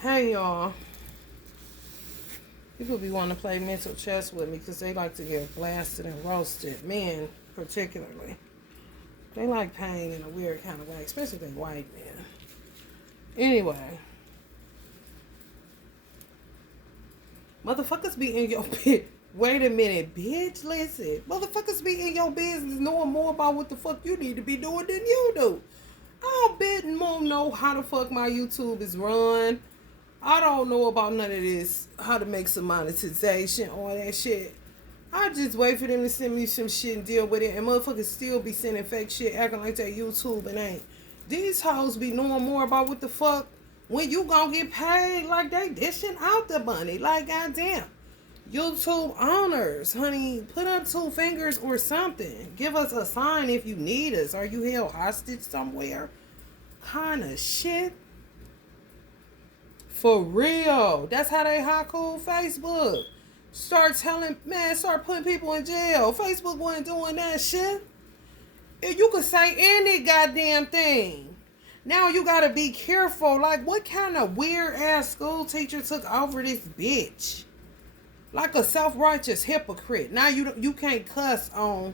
Hey y'all, people be wanting to play mental chess with me because they like to get blasted and roasted. Men, particularly, they like pain in a weird kind of way, especially they white men. Anyway, motherfuckers be in your bit. Wait a minute, bitch. Listen, motherfuckers be in your business knowing more about what the fuck you need to be doing than you do. I don't bet mom know how the fuck my YouTube is run. I don't know about none of this, how to make some monetization, all that shit. I just wait for them to send me some shit and deal with it, and motherfuckers still be sending fake shit, acting like they YouTube and ain't. These hoes be knowing more about what the fuck when you gonna get paid, like they dishing out the money. Like goddamn, YouTube owners, honey, put up two fingers or something. Give us a sign if you need us. Are you held hostage somewhere? Kind of shit. For real. That's how they cool Facebook. Start putting people in jail. Facebook wasn't doing that shit. And you could say any goddamn thing. Now you gotta be careful. Like, what kind of weird ass school teacher took over this bitch? Like a self-righteous hypocrite. Now you can't cuss on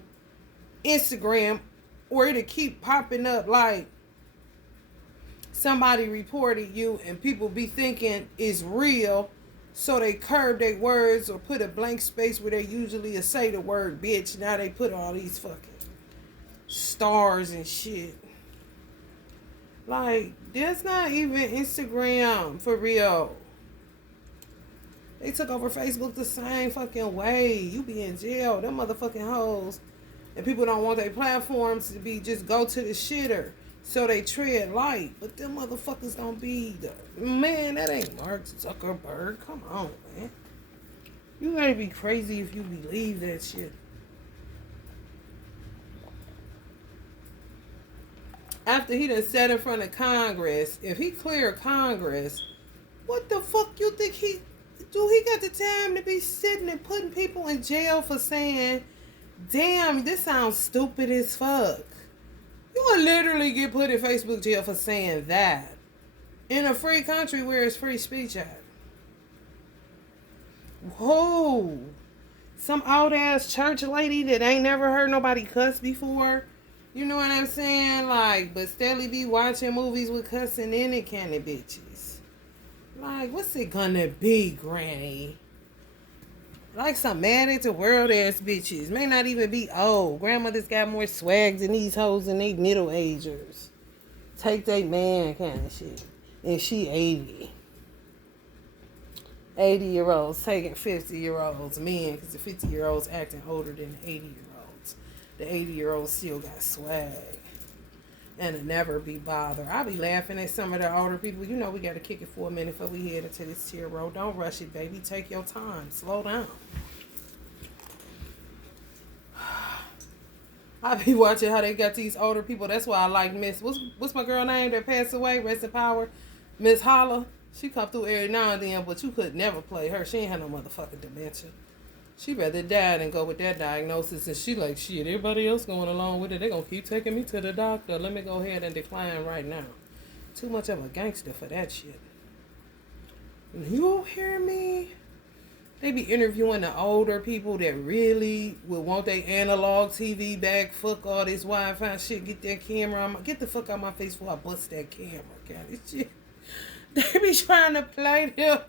Instagram or it'll keep popping up like somebody reported you and people be thinking it's real, so they curve their words or put a blank space where they usually say the word bitch. Now they put all these fucking stars and shit. Like, that's not even Instagram for real. They took over Facebook the same fucking way. You be in jail. Them motherfucking hoes. And people don't want their platforms to be just go to the shitter. So they tread light. But them motherfuckers don't be the... Man, that ain't Mark Zuckerberg. Come on, man. You gotta be crazy if you believe that shit. After he done sat in front of Congress, if he cleared Congress, what the fuck you think he... Do he got the time to be sitting and putting people in jail for saying, damn, this sounds stupid as fuck? You would literally get put in Facebook jail for saying that. In a free country where it's free speech at. Whoa. Some old ass church lady that ain't never heard nobody cuss before. You know what I'm saying? Like, but steadily be watching movies with cussing in it kind of bitches. Like, what's it gonna be, Granny? Like some mad at the world ass bitches. May not even be old. Grandmothers got more swag than these hoes than they middle agers. Take they man kind of shit. And she 80. 80-year-olds taking 50-year-olds men because the 50-year-olds acting older than the 80-year-olds. The 80-year-olds still got swag. And to never be bothered. I be laughing at some of the older people. You know we got to kick it for a minute before we head into this tier road. Don't rush it, baby. Take your time. Slow down. I be watching how they got these older people. That's why I like Miss... What's my girl name that passed away? Rest in power. Miss Holla. She come through every now and then, but you could never play her. She ain't had no motherfucking dementia. She rather die than go with that diagnosis. And she like, shit, everybody else going along with it. They gonna keep taking me to the doctor. Let me go ahead and decline right now. Too much of a gangster for that shit. You hear me? They be interviewing the older people that really would want their analog TV back. Fuck all this Wi-Fi shit. Get that camera on get the fuck out my face before I bust that camera. God, this shit. They be trying to play them.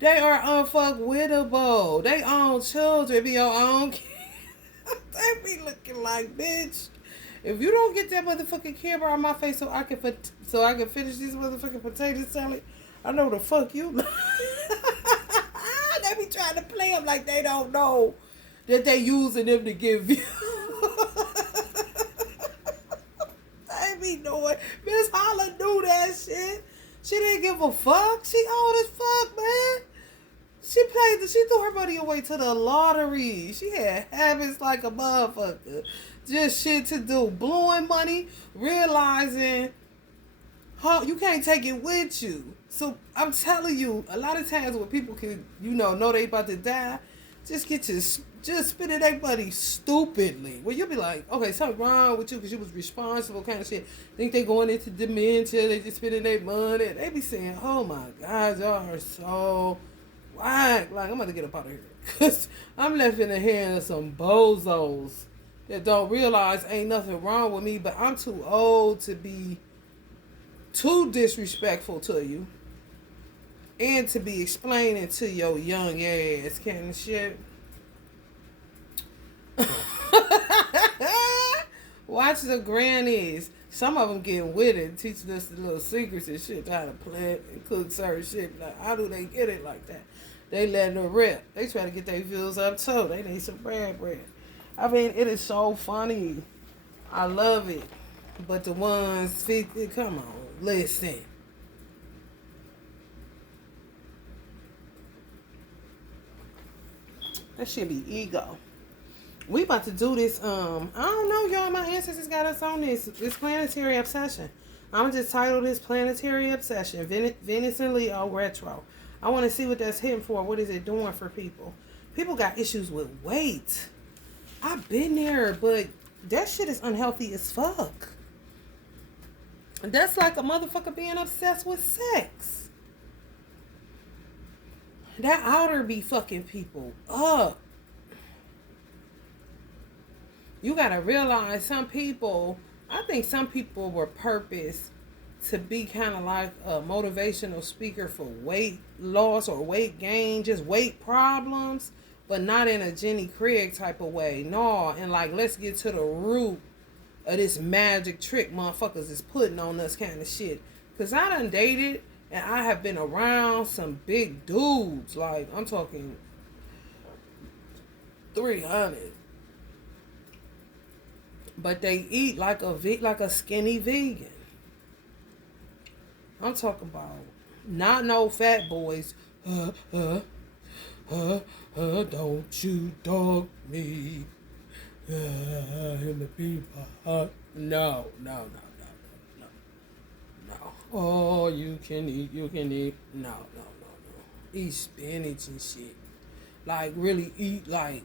They are unfuckwittable. They own children, be your own kids. They be looking like, bitch. If you don't get that motherfucking camera on my face so I can finish this motherfucking potato salad, I know the fuck you. They be trying to play them like they don't know that they using them to give you. They be doing. Miss Holla knew that shit. She didn't give a fuck. She old as fuck, man. She threw her money away to the lottery. She had habits like a motherfucker. Just shit to do. Blowing money, realizing how you can't take it with you. So I'm telling you, a lot of times when people can, know they about to die, just get to just spending their money stupidly. Well, you'll be like, okay, something wrong with you because you was responsible kind of shit. Think they going into dementia, they just spending their money. They be saying, oh my God, y'all are so whack. Like, I'm about to get up out of here. Because I'm left in the hands of some bozos that don't realize ain't nothing wrong with me, but I'm too old to be too disrespectful to you and to be explaining to your young ass kind of shit. Watch the grannies. Some of them getting with it, teaching us the little secrets and shit, how to plant and cook certain shit. Like, how do they get it like that? They letting them rip. They try to get their views up too. They need some bread. I mean, it is so funny. I love it. But the ones 50, come on, listen. That should be ego. We about to do this, I don't know, y'all, my ancestors got us on this planetary obsession. I'm just titled this Planetary Obsession, Venus and Leo Retro. I want to see what that's hitting for. What is it doing for people? People got issues with weight. I've been there, but that shit is unhealthy as fuck. That's like a motherfucker being obsessed with sex. That outer be fucking people up. You gotta realize I think some people were purposed to be kind of like a motivational speaker for weight loss or weight gain, just weight problems, but not in a Jenny Craig type of way. No, and like, let's get to the root of this magic trick motherfuckers is putting on us kind of shit. Because I done dated and I have been around some big dudes. Like, I'm talking 300. But they eat like a skinny vegan. I'm talking about not no fat boys. Don't you dog me. In the people. No. Oh, you can eat. No. Eat spinach and shit. Like, really eat like,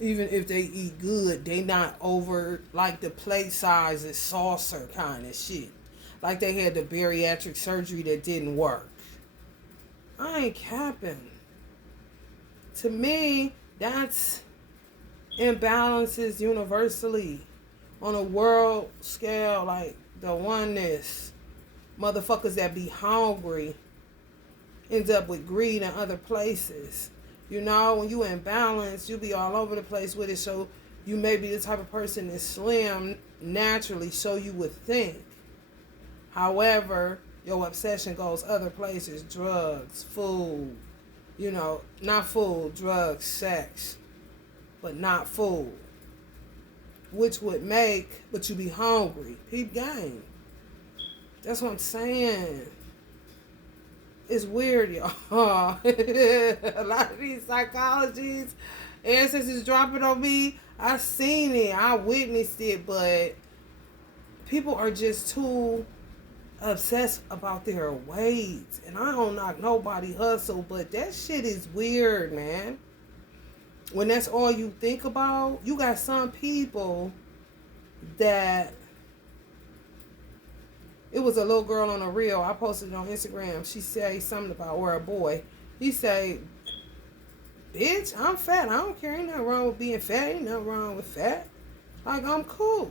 even if they eat good, they not over, like, the plate size is saucer kind of shit. Like they had the bariatric surgery that didn't work. I ain't capping. To me, that's imbalances universally on a world scale. Like the oneness. Motherfuckers that be hungry ends up with greed in other places. You know, when you in balance, you be all over the place with it. So you may be the type of person that's slim naturally, so you would think. However, your obsession goes other places. Drugs, food, you know, not food, drugs, sex, but not food. Which would make, but you be hungry. Peep game. That's what I'm saying. It's weird, y'all. A lot of these psychologies, ancestors dropping on me. I seen it. I witnessed it. But people are just too obsessed about their weight. And I don't knock nobody hustle, but that shit is weird, man. When that's all you think about, you got some people that... It was a little girl on a reel. I posted it on Instagram. She say something about, or a boy. He say, bitch, I'm fat. I don't care. Ain't nothing wrong with being fat. Ain't nothing wrong with fat. Like, I'm cool.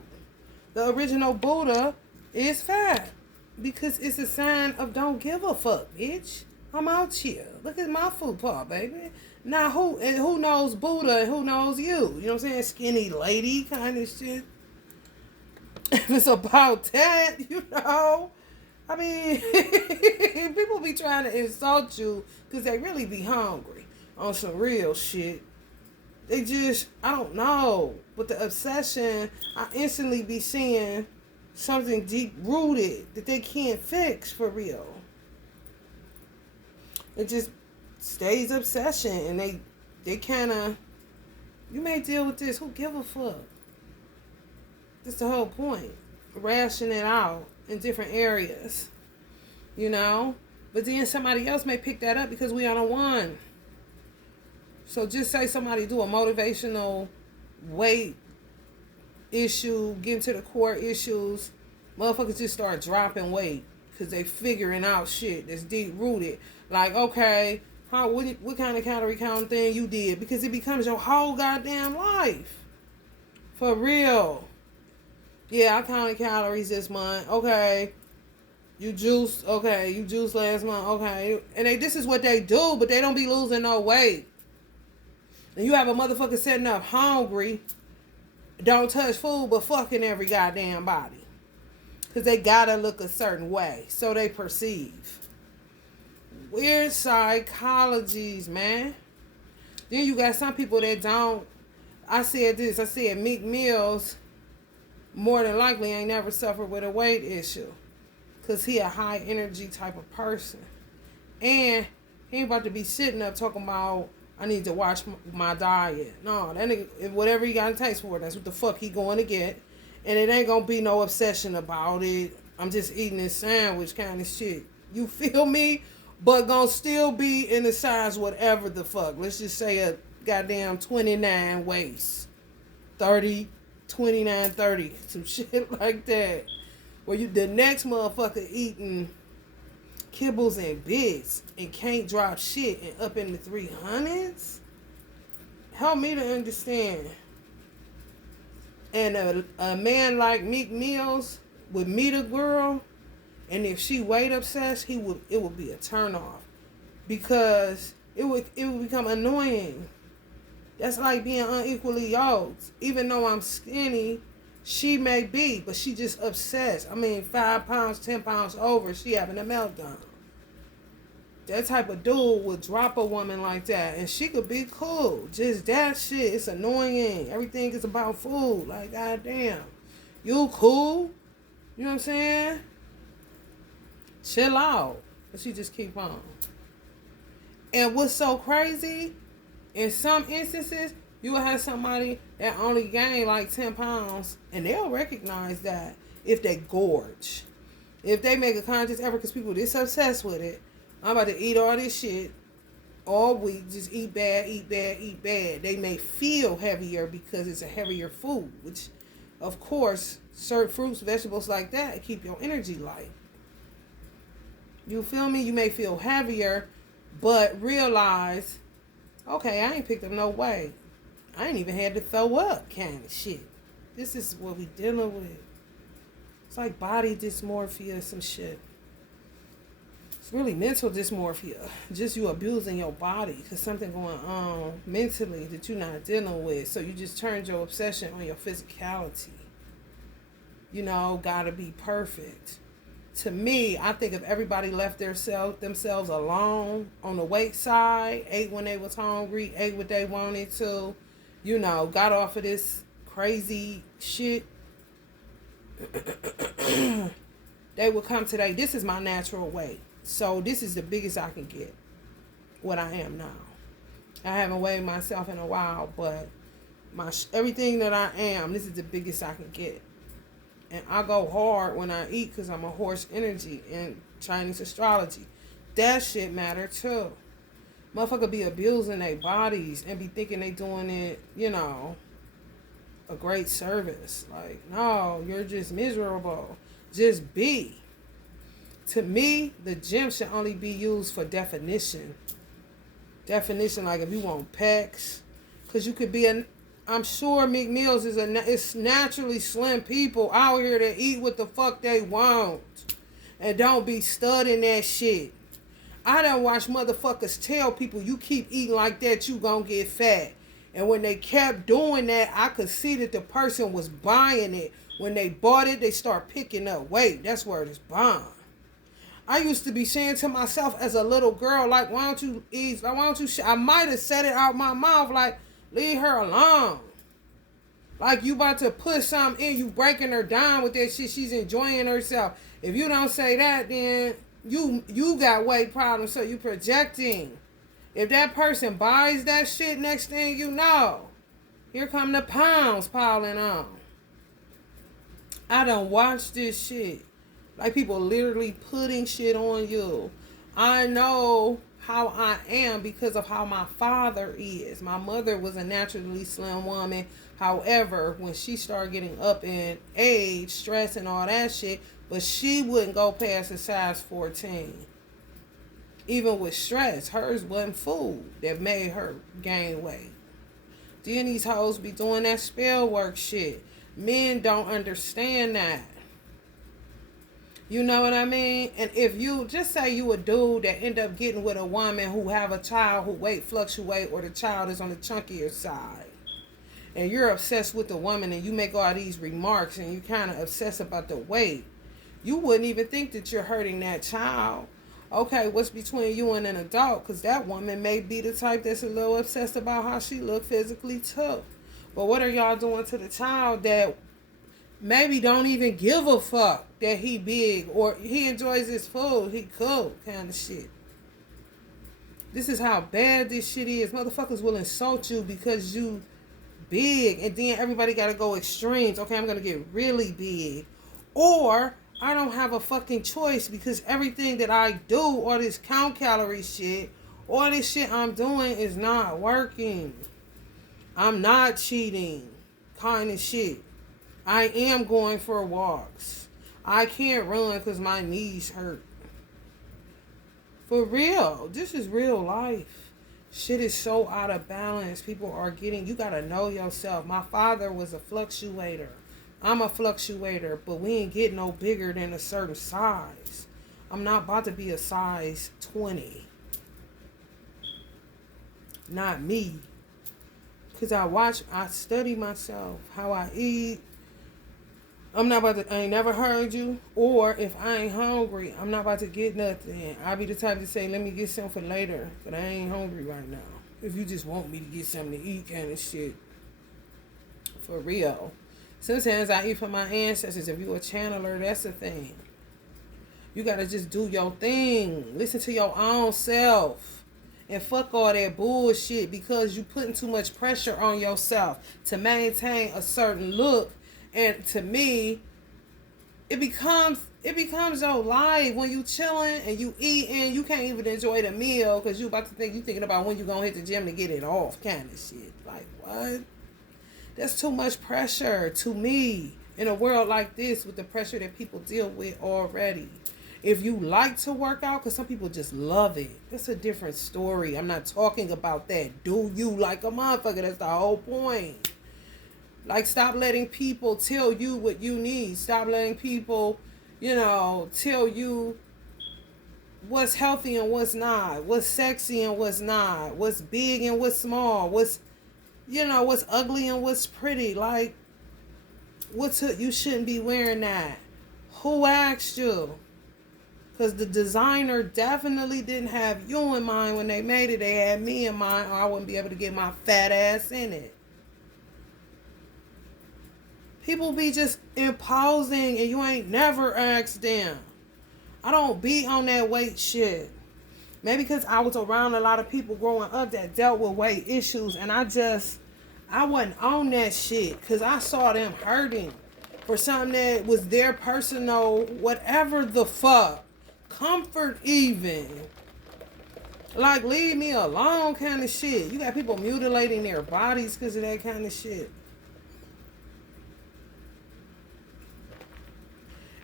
The original Buddha is fat. Because it's a sign of don't give a fuck, bitch. I'm out here. Look at my food part, baby. Now, who knows Buddha and who knows you? You know what I'm saying? Skinny lady kind of shit. If it's about that, you know, I mean, people be trying to insult you because they really be hungry on some real shit. They just, I don't know. But the obsession, I instantly be seeing something deep rooted that they can't fix for real. It just stays obsession, and they kind of, you may deal with this, who give a fuck? That's the whole point. Ration it out in different areas. You know? But then somebody else may pick that up because we on a one. So just say somebody do a motivational weight issue, get into the core issues, motherfuckers just start dropping weight because they figuring out shit that's deep rooted. Like, okay, what kind of calorie count thing you did? Because it becomes your whole goddamn life. For real. Yeah, I counted calories this month. Okay. You juiced. Okay. You juiced last month. Okay. And this is what they do, but they don't be losing no weight. And you have a motherfucker sitting up hungry, don't touch food, but fucking every goddamn body. Because they gotta look a certain way. So they perceive. Weird psychologies, man. Then you got some people that don't. I said Meek Mills more than likely ain't never suffered with a weight issue. Because he a high energy type of person. And he ain't about to be sitting up talking about, I need to watch my diet. No, that nigga, whatever he got to taste for, that's what the fuck he going to get. And it ain't going to be no obsession about it. I'm just eating this sandwich kind of shit. You feel me? But gonna still be in the size whatever the fuck. Let's just say a goddamn 29 waist. 30, 29, 30. Some shit like that. Where the next motherfucker eating kibbles and bits and can't drop shit and up in the 300s? Help me to understand. And a man like Meek Mills would meet a girl, and if she weight obsessed, it would be a turn off. Because it would become annoying. That's like being unequally yoked. Even though I'm skinny, she may be, but she just obsessed. 5 pounds, 10 pounds over, she having a meltdown. That type of dude would drop a woman like that, and she could be cool. Just that shit, it's annoying. Everything is about food. Like, goddamn. You cool? You know what I'm saying? Chill out. But she just keep on. And what's so crazy, in some instances, you will have somebody that only gained like 10 pounds, and they'll recognize that if they gorge. If they make a conscious effort, because people are this obsessed with it, I'm about to eat all this shit all week, just eat bad, eat bad, eat bad. They may feel heavier because it's a heavier food, which, of course, certain fruits, vegetables like that keep your energy light. You feel me? You may feel heavier, but realize, okay, I ain't picked up no weight. I ain't even had to throw up kind of shit. This is what we dealing with. It's like body dysmorphia, some shit. It's really mental dysmorphia. Just you abusing your body because something going on mentally that you're not dealing with. So you just turned your obsession on your physicality. Gotta be perfect. To me, I think if everybody left themselves alone on the weight side, ate when they was hungry, ate what they wanted to, got off of this crazy shit, they would come today. This is my natural weight. So this is the biggest I can get, what I am now. I haven't weighed myself in a while, but everything that I am, this is the biggest I can get. And I go hard when I eat because I'm a horse energy in Chinese astrology. That shit matter too. Motherfucker be abusing their bodies and be thinking they doing it, a great service. Like, no, you're just miserable. Just be. To me, the gym should only be used for definition. Definition, like if you want pecs. Because you could be I'm sure Meek Mills it's naturally slim people out here that eat what the fuck they want. And don't be studying that shit. I done watch motherfuckers tell people you keep eating like that, you gonna get fat. And when they kept doing that, I could see that the person was buying it. When they bought it, they start picking up weight. That's where it's bond. I used to be saying to myself as a little girl, like, why don't you eat? Like, why don't you? I might have said it out my mouth, like, leave her alone. Like, you about to put something in, you breaking her down with that shit. She's enjoying herself. If you don't say that, then you got weight problems, so you projecting. If that person buys that shit, next thing you know, here come the pounds piling on. I done watched this shit. Like, people literally putting shit on you. I know how I am because of how my father is. My mother was a naturally slim woman. However, when she started getting up in age, stress and all that shit, but she wouldn't go past a size 14. Even with stress, hers wasn't food that made her gain weight. Then these hoes be doing that spell work shit. Men don't understand that. You know what I mean? And if you just say you a dude that end up getting with a woman who have a child who weight fluctuate or the child is on the chunkier side, and you're obsessed with the woman and you make all these remarks and you kind of obsess about the weight, you wouldn't even think that you're hurting that child. Okay, what's between you and an adult? Because that woman may be the type that's a little obsessed about how she look physically too. But what are y'all doing to the child that maybe don't even give a fuck that he big or he enjoys his food, he cool kind of shit? This is how bad this shit is. Motherfuckers will insult you because you big, and then everybody got to go extremes. Okay, I'm going to get really big. Or I don't have a fucking choice because everything that I do, all this count calorie shit, all this shit I'm doing is not working. I'm not cheating kind of shit. I am going for walks. I can't run because my knees hurt. For real. This is real life. Shit is so out of balance. People are getting, you got to know yourself. My father was a fluctuator. I'm a fluctuator, but we ain't getting no bigger than a certain size. I'm not about to be a size 20. Not me. Because I study myself, how I eat. I ain't never heard you. Or if I ain't hungry, I'm not about to get nothing. I'll be the type to say, let me get something for later. But I ain't hungry right now. If you just want me to get something to eat kind of shit. For real. Sometimes I eat for my ancestors. If you a channeler, that's the thing. You got to just do your thing. Listen to your own self. And fuck all that bullshit because you putting too much pressure on yourself to maintain a certain look. And to me, it becomes your life when you chilling and you eating. You can't even enjoy the meal because you thinking about when you gonna hit the gym to get it off kind of shit. Like what? That's too much pressure to me in a world like this with the pressure that people deal with already. If you like to work out, because some people just love it. That's a different story. I'm not talking about that. Do you like a motherfucker? That's the whole point. Like, stop letting people tell you what you need. Stop letting people, tell you what's healthy and what's not. What's sexy and what's not. What's big and what's small. What's ugly and what's pretty. Like, you shouldn't be wearing that. Who asked you? Because the designer definitely didn't have you in mind when they made it. They had me in mind, or I wouldn't be able to get my fat ass in it. People be just imposing and you ain't never asked them. I don't be on that weight shit. Maybe because I was around a lot of people growing up that dealt with weight issues, and I wasn't on that shit because I saw them hurting for something that was their personal, whatever the fuck, comfort even. Like, leave me alone kind of shit. You got people mutilating their bodies because of that kind of shit.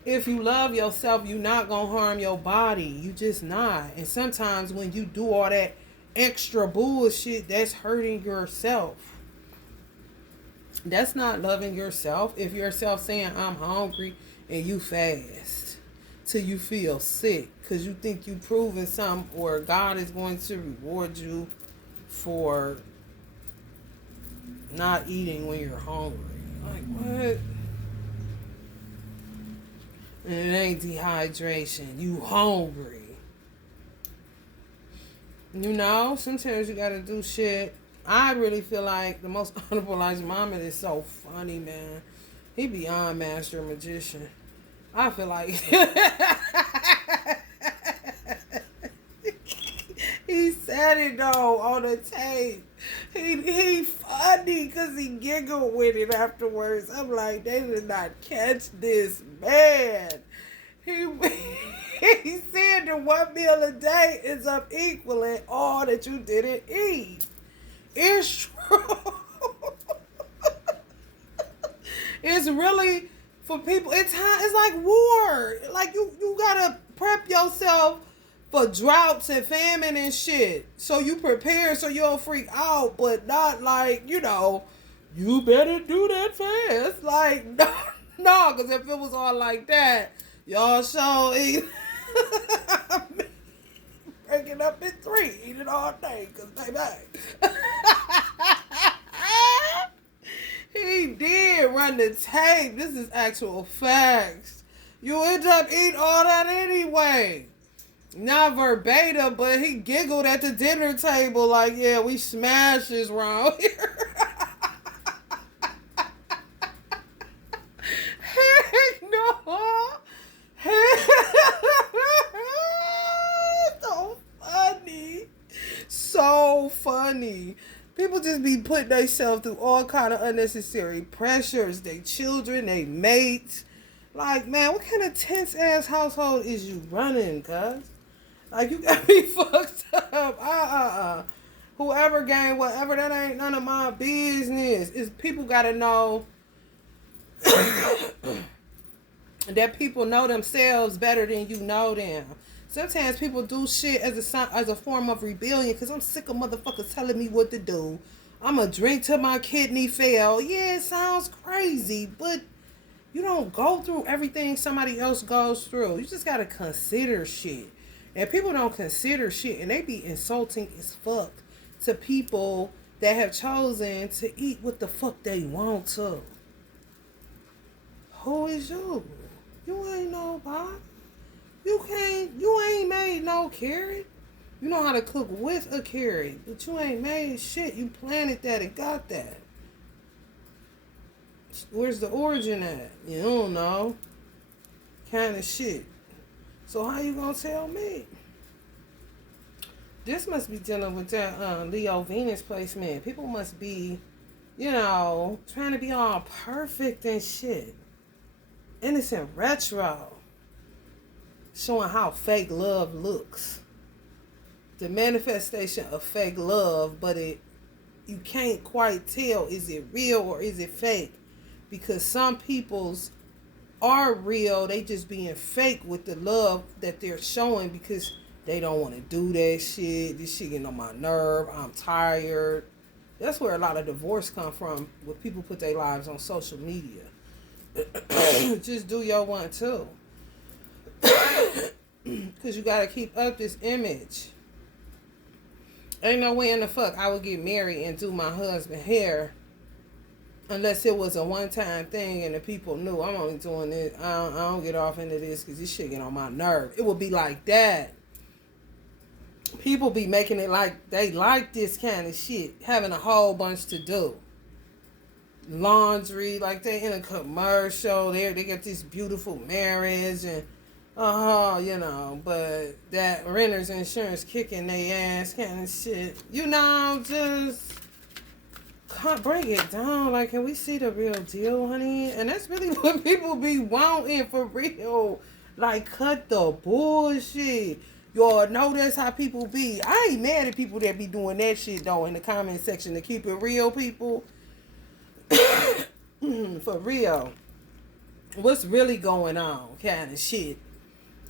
If you love yourself, you're not going to harm your body. You just not. And sometimes when you do all that extra bullshit, that's hurting yourself. That's not loving yourself. If yourself saying, I'm hungry, and you fast till you feel sick because you think you proving something, or God is going to reward you for not eating when you're hungry. Like, what? And it ain't dehydration. You hungry. Sometimes you gotta do shit. I really feel like the most honorable Elijah Muhammad is so funny, man. He beyond master magician. I feel like he said it though on the tape. He funny because he giggled with it afterwards. I'm like, they did not catch this man. He said that 1 meal a day is up equaling all that you didn't eat. It's true. It's really for people. It's like war. Like you gotta prep yourself for droughts and famine and shit. So you prepare so you don't freak out, but not like, you better do that fast. Like, no, because if it was all like that, y'all sure eat. Break it up in 3, eat it all day, because baby. He did run the tape. This is actual facts. You end up eating all that anyway. Not verbatim, but he giggled at the dinner table like, yeah, we smashed this round here. Heck no. So funny. So funny. People just be putting themselves through all kind of unnecessary pressures. They children, they mates. Like, man, what kind of tense ass household is you running, cuz? Like, you got me fucked up. Whoever gained whatever, that ain't none of my business. Is people gotta know that people know themselves better than you know them. Sometimes people do shit as a form of rebellion because I'm sick of motherfuckers telling me what to do. I'm a drink till my kidney fail. Yeah, it sounds crazy, but you don't go through everything somebody else goes through. You just gotta consider shit. And people don't consider shit, and they be insulting as fuck to people that have chosen to eat what the fuck they want to. Who is you? You ain't nobody. You ain't made no carrot. You know how to cook with a carrot, but you ain't made shit. You planted that and got that. Where's the origin at? You don't know. Kind of shit. So how you gonna tell me? This must be dealing with that Leo Venus placement. People must be, trying to be all perfect and shit. Innocent retro. Showing how fake love looks. The manifestation of fake love, but you can't quite tell, is it real or is it fake? Because some people's are real, they just being fake with the love that they're showing because they don't want to do that shit. This shit getting on my nerve. I'm tired. That's where a lot of divorce come from, when people put their lives on social media. Just do your one too. Because you got to keep up this image. Ain't no way in the fuck I would get married and do my husband's hair unless it was a one-time thing and the people knew I'm only doing this. I don't get off into this because this shit get on my nerve. It would be like that. People be making it like they like this kind of shit, having a whole bunch to do. Laundry, like they in a commercial. They get this beautiful marriage and but that renter's insurance kicking their ass kind of shit. Just can't bring it down. Like, can we see the real deal, honey? And that's really what people be wanting for real. Like, cut the bullshit. Y'all know that's how people be. I ain't mad at people that be doing that shit, though, in the comment section to keep it real, people. For real. What's really going on kind of shit.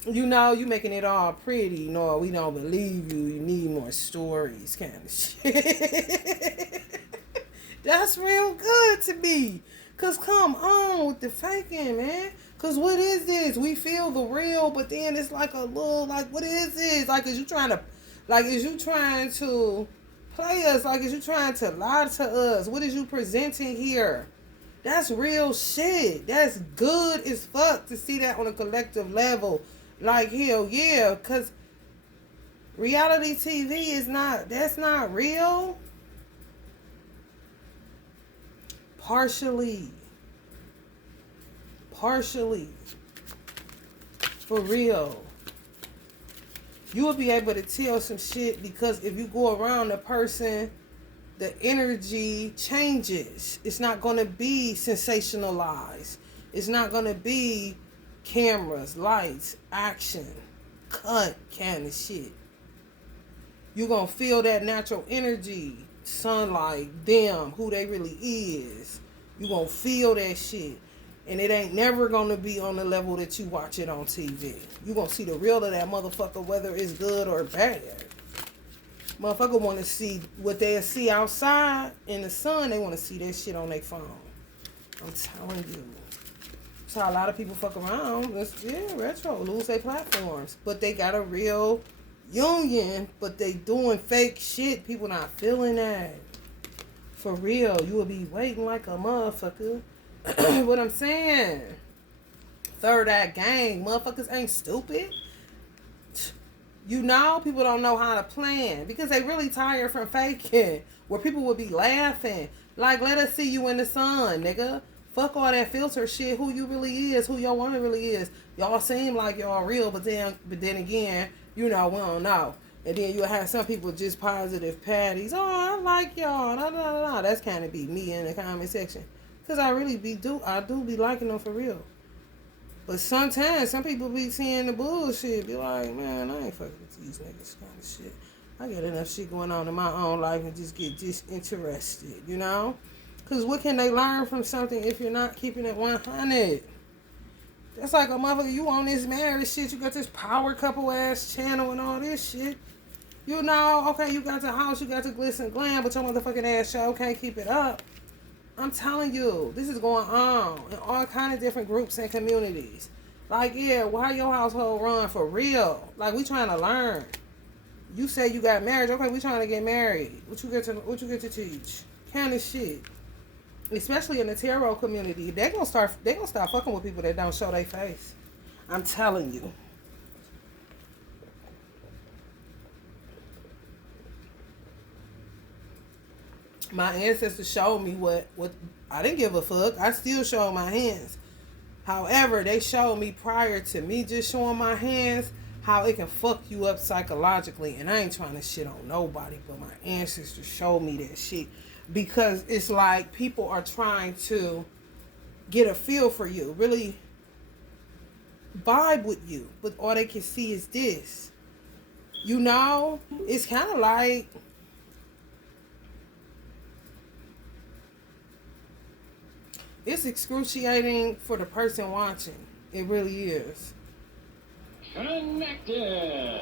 You making it all pretty. No, we don't believe you. You need more stories kind of shit. That's real good to me. Because come on with the faking, man. Because what is this? We feel the real, but then it's like a little, like, what is this? Like, is you trying to play us? Like, is you trying to lie to us? What is you presenting here? That's real shit. That's good as fuck to see that on a collective level. Like, hell yeah. Because reality TV that's not real. Partially. For real. You will be able to tell some shit because if you go around a person, the energy changes. It's not going to be sensationalized. It's not going to be cameras, lights, action. cut kind of shit. You gonna feel that natural energy, sunlight, them, who they really is. You gonna feel that shit. And it ain't never gonna be on the level that you watch it on TV. You gonna see the real of that motherfucker, whether it's good or bad. Motherfucker wanna see what they see outside in the sun. They wanna see that shit on their phone. I'm telling you. So a lot of people fuck around. Retro, lose their platforms. But they got a real union, but they doing fake shit. People not feeling that. For real. You will be waiting like a motherfucker. What I'm saying. Third act gang. Motherfuckers ain't stupid. You know, people don't know how to plan. Because they really tired from faking. Where people would be laughing. Like, let us see you in the sun, nigga. Fuck all that filter shit. Who you really is. Who your woman really is. Y'all seem like y'all real. But then again, you know, we don't know. And then you'll have some people just positive patties. Oh, I like y'all. Nah, nah, nah, nah. That's kind of be me in the comment section. Because I really I do be liking them for real. But sometimes some people be seeing the bullshit. Be like, man, I ain't fucking with these niggas kind of shit. I got enough shit going on in my own life and just get disinterested, you know? Because what can they learn from something if you're not keeping it 100? That's like a motherfucker, you on this marriage shit, you got this power couple ass channel and all this shit. You know, okay, you got the house, you got the glitz and glam, but your motherfucking ass show can't keep it up. I'm telling you, this is going on in all kind of different groups and communities. Like, yeah, why your household run for real? Like, we trying to learn. You say you got marriage, okay, we trying to get married. What you get to teach? Kind of shit. Especially in the tarot community, they gonna start fucking with people that don't show their face. I'm telling you. My ancestors showed me what I didn't give a fuck. I still showed my hands. However, they showed me prior to me just showing my hands how it can fuck you up psychologically. And I ain't trying to shit on nobody, but my ancestors showed me that shit. Because it's like people are trying to get a feel for you, really vibe with you, but all they can see is this. You know, it's kind of like it's excruciating for the person watching. It really is. Connected.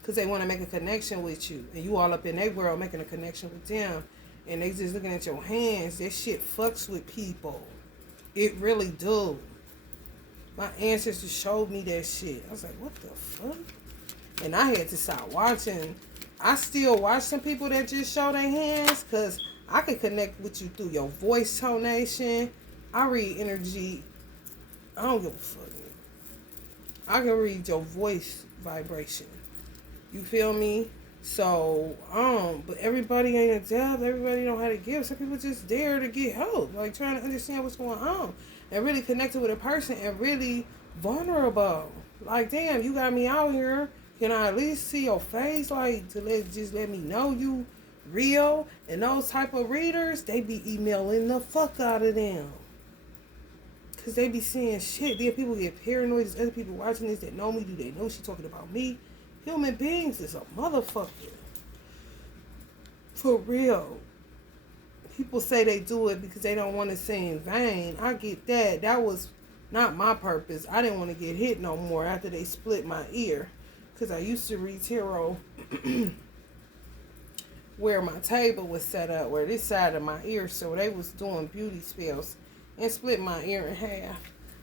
Because they want to make a connection with you. And you all up in their world making a connection with them. And they just looking at your hands. That shit fucks with people. It really do. My ancestors showed me that shit. I was like, what the fuck? And I had to stop watching. I still watch some people that just show their hands. Because I can connect with you through your voice tonation. I read energy. I don't give a fuck. I can read your voice vibration. You feel me? So, but everybody ain't adept. Everybody know how to give. Some people just dare to get help. Like, trying to understand what's going on. And really connected with a person and really vulnerable. Like, damn, you got me out here. Can I at least see your face? Like, just let me know you real. And those type of readers, they be emailing the fuck out of them. Because they be seeing shit. Then people get paranoid. There's other people watching this that know me. Do they know she talking about me? Human beings is a motherfucker. For real. People say they do it because they don't want to say in vain. I get that. That was not my purpose. I didn't want to get hit no more after they split my ear. Because I used to read tarot where my table was set up, where this side of my ear. So they was doing beauty spells and split my ear in half.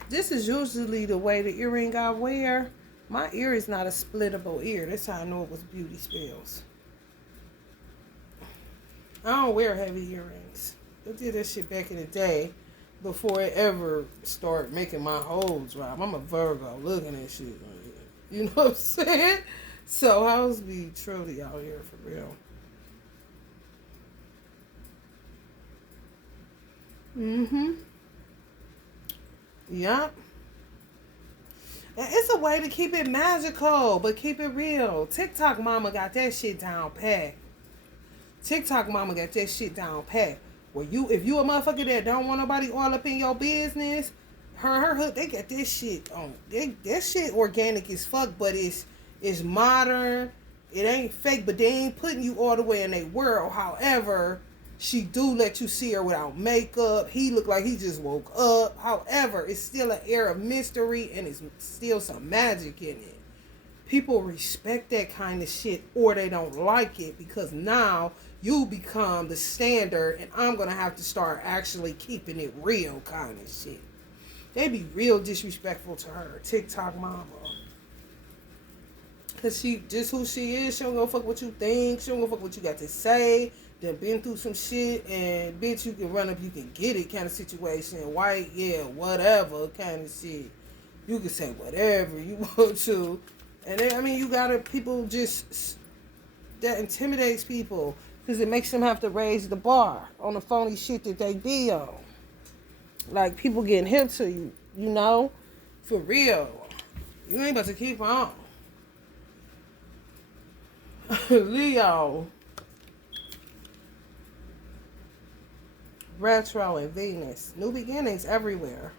This is usually the way the earring I wear. My ear is not a splittable ear. That's how I know it was beauty spells. I don't wear heavy earrings. I did that shit back in the day before it ever started making my holes drop. I'm a Virgo looking at shit. You know what I'm saying? So I was be truly out here for real. Yep. And it's a way to keep it magical, but keep it real. TikTok mama got that shit down pat. TikTok mama got that shit down pat. Where if you a motherfucker that don't want nobody all up in your business, her hood, they got this shit on. That shit organic as fuck, but it's modern. It ain't fake, but they ain't putting you all the way in their world. However, she do let you see her without makeup. He look like he just woke up. However, it's still an air of mystery and it's still some magic in it. People respect that kind of shit or they don't like it because now you become the standard and I'm going to have to start actually keeping it real kind of shit. They be real disrespectful to her, TikTok mama. Because she just who she is. She don't go fuck what you think. She don't go fuck what you got to say. Done been through some shit and bitch, you can run up, you can get it kind of situation. White, yeah, whatever kind of shit. You can say whatever you want to. And then, I mean, you gotta, people just, that intimidates people. Because it makes them have to raise the bar on the phony shit that they be on. Like, people getting hip to you, you know? For real. You ain't about to keep on. Leo. Retro and Venus. New beginnings everywhere.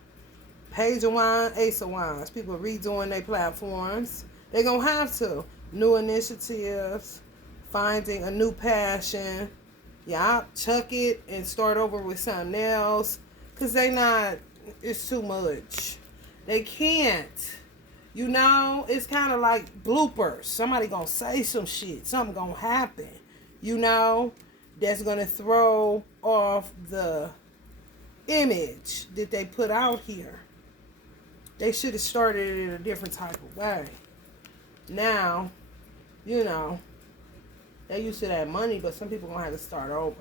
Page of Wine, Ace of Wands. People redoing their platforms. They gonna have to. New initiatives. Finding a new passion. Yeah, chuck it and start over with something else. Because they not, it's too much. They can't. You know, it's kind of like bloopers. Somebody gonna say some shit. Something gonna happen. You know, that's gonna throw off the image that they put out here. They should have started it in a different type of way. Now, you know, they used to that money, but some people gonna have to start over.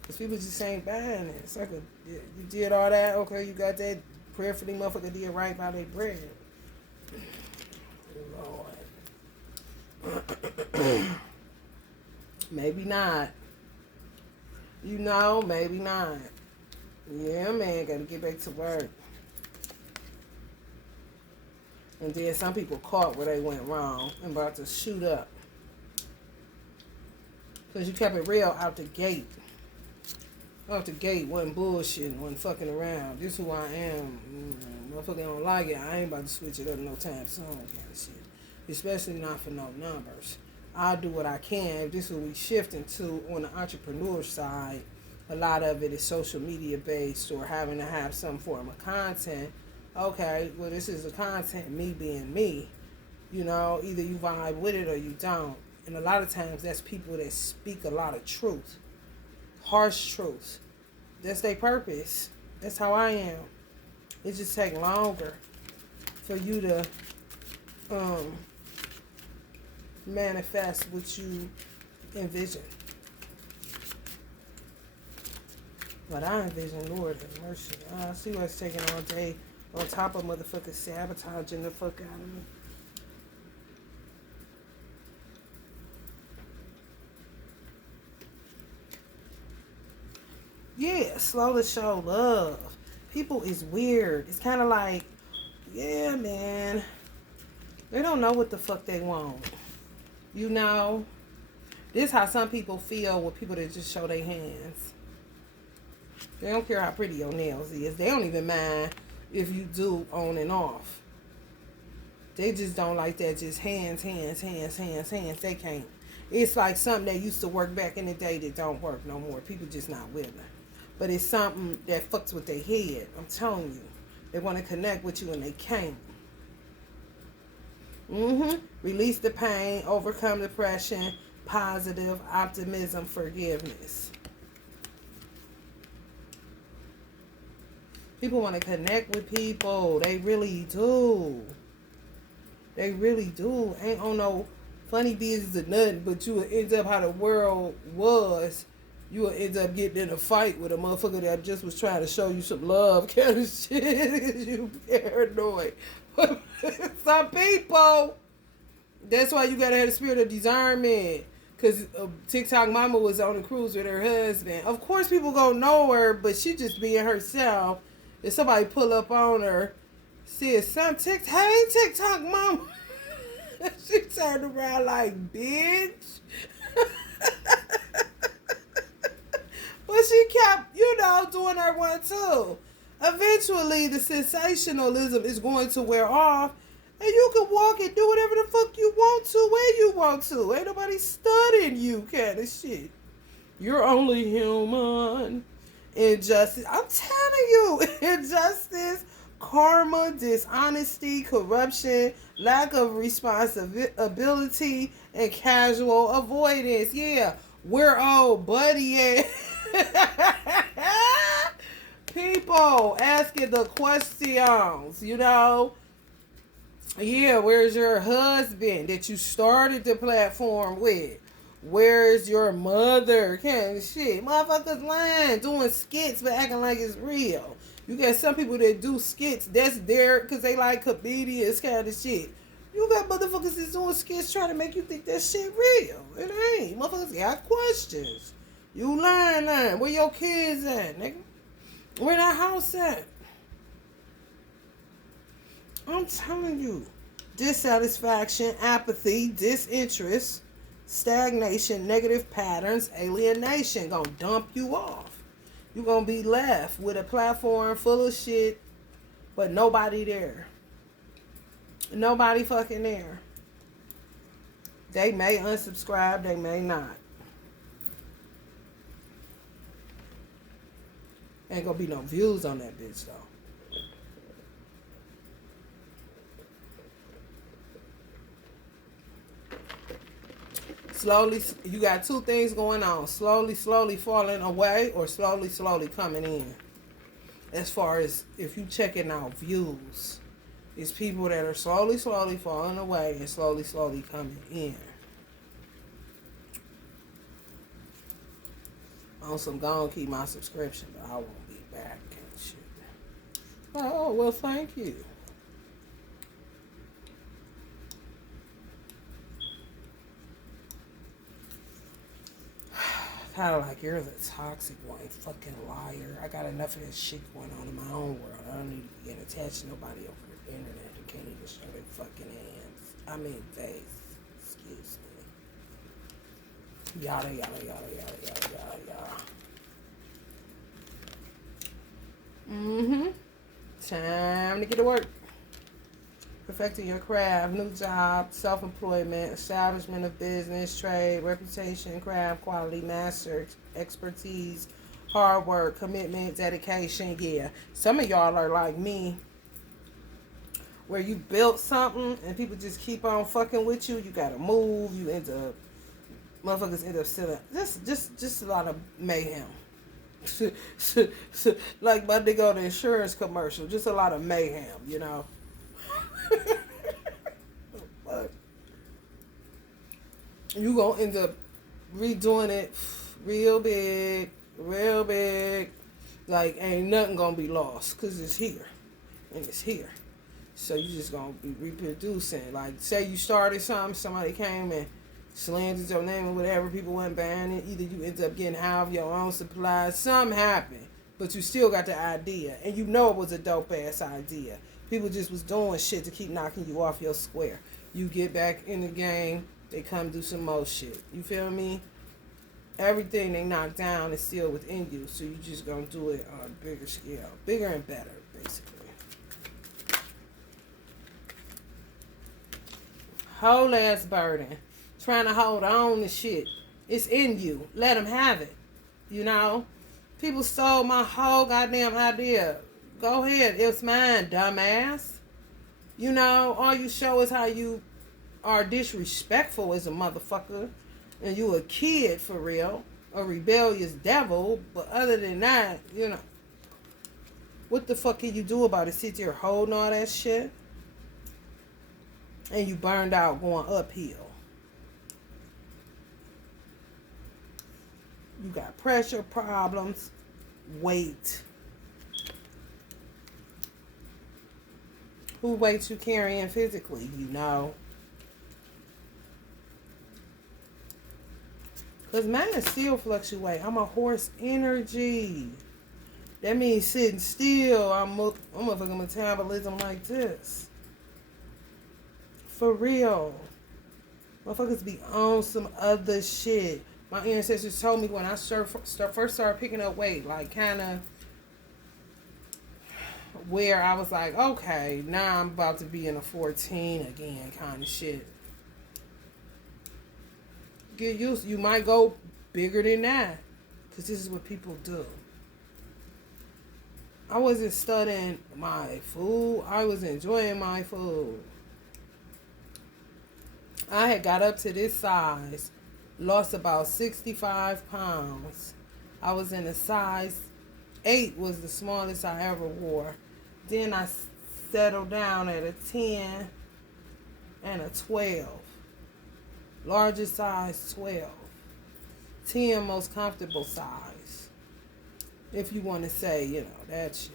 Because people just ain't buying it. It's like, you did all that, okay, you got that, prayerfully motherfucker did right by their bread. Lord. Maybe not. You know, maybe not. Yeah, man, gotta get back to work. And then some people caught where they went wrong and about to shoot up. Because you kept it real out the gate. Out the gate, wasn't bullshitting, wasn't fucking around. This is who I am. Motherfucker don't like it. I ain't about to switch it up no time soon kind of shit. Especially not for no numbers. I'll do what I can. If this is what we shifting to on the entrepreneur side, a lot of it is social media based or having to have some form of content. Okay, well this is the content, me being me. You know, either you vibe with it or you don't. And a lot of times that's people that speak a lot of truth. Harsh truth. That's their purpose. That's how I am. It just take longer for you to manifest what you envision. But I envision, Lord have mercy. I see what's taking all day on top of motherfuckers sabotaging the fuck out of me. Yeah, slow to show love. People is weird. It's kind of like, yeah, man. They don't know what the fuck they want. You know? This is how some people feel with people that just show their hands. They don't care how pretty your nails is. They don't even mind if you do on and off. They just don't like that just hands. They can't. It's like something that used to work back in the day that don't work no more. People just not willing. But it's something that fucks with their head. I'm telling you. They want to connect with you and they can't. Release the pain, overcome depression, positive, optimism, forgiveness. People want to connect with people. They really do. They really do. Ain't on no funny business or nothing, but you will end up how the world was. You will end up getting in a fight with a motherfucker that just was trying to show you some love kind of shit. You paranoid. Some people, that's why you gotta have the spirit of discernment. Because TikTok mama was on a cruise with her husband. Of course people gonna know her, but she just being herself. If somebody pull up on her, says some hey TikTok mama. She turned around like, bitch. But she kept, doing her one too. eventually the sensationalism is going to wear off, and you can walk and do whatever the fuck you want to, where you want to. Ain't nobody studying you kind of shit. You're only human. Injustice. I'm telling you, injustice, karma, dishonesty, corruption, lack of responsibility, and casual avoidance. Yeah, we're old, buddy. People asking the questions, you know. Yeah, where's your husband that you started the platform with? Where's your mother? Kind of shit. Motherfuckers lying, doing skits but acting like it's real. You got some people that do skits, that's there because they like comedians kind of shit. You got motherfuckers that's doing skits trying to make you think that shit real. It ain't. Motherfuckers got questions. You lying. Where your kids at, nigga? Where that house at? I'm telling you. Dissatisfaction, apathy, disinterest, stagnation, negative patterns, alienation gonna dump you off. You're gonna be left with a platform full of shit, but nobody there. Nobody fucking there. They may unsubscribe, they may not. Ain't gonna be no views on that bitch though. Slowly, you got two things going on. Slowly falling away, or slowly coming in. As far as if you checking out views, it's people that are slowly falling away and slowly coming in. On some gone keep my subscription, but I won't be back and shit. Oh, well, thank you. Kind of like, you're the toxic one, fucking liar. I got enough of this shit going on in my own world. I don't need to be getting attached to nobody over the internet who can't even show their fucking hands. I mean, face. Excuse me. Yada. Time to get to work. Perfecting your craft, new job, self-employment, establishment of business, trade, reputation, craft, quality, master, expertise, hard work, commitment, dedication. Yeah, some of y'all are like me, where you built something and people just keep on fucking with you. You gotta move. You end up, motherfuckers end up still just a lot of mayhem. Like my nigga on the insurance commercial, just a lot of mayhem, you know. You gonna end up redoing it real big. Like ain't nothing gonna be lost because it's here and it's here. So you just gonna be reproducing. Like say you started something, somebody came and slandered your name or whatever, people wasn't buying it. Either you end up getting half your own supplies, something happened, but you still got the idea and you know it was a dope ass idea. People just was doing shit to keep knocking you off your square. You get back in the game, they come do some more shit. You feel me? Everything they knock down is still within you, so you just gonna do it on a bigger scale. Bigger and better, basically. Whole ass burden. Trying to hold on to shit. It's in you. Let them have it. You know? People stole my whole goddamn idea. Go ahead. It's mine, dumbass. You know, all you show is how you are disrespectful as a motherfucker. And you a kid for real. A rebellious devil. But other than that, you know. What the fuck can you do about it? Sit there holding all that shit? And you burned out going uphill. You got pressure problems. Weight. Who weight you carrying physically, you know? Because mine still fluctuate. I'm a horse energy. That means sitting still. I'm a fucking metabolism like this. For real. Motherfuckers be on some other shit. My ancestors told me when I first started picking up weight, like kind of where I was like, okay, now I'm about to be in a 14 again kind of shit. Get used. You might go bigger than that, because this is what people do. I wasn't studying my food. I was enjoying my food. I had got up to this size, lost about 65 pounds. I was in a size 8 was the smallest I ever wore. Then I settled down at a 10 and a 12. Largest size 12. 10 most comfortable size. If you want to say, that shit.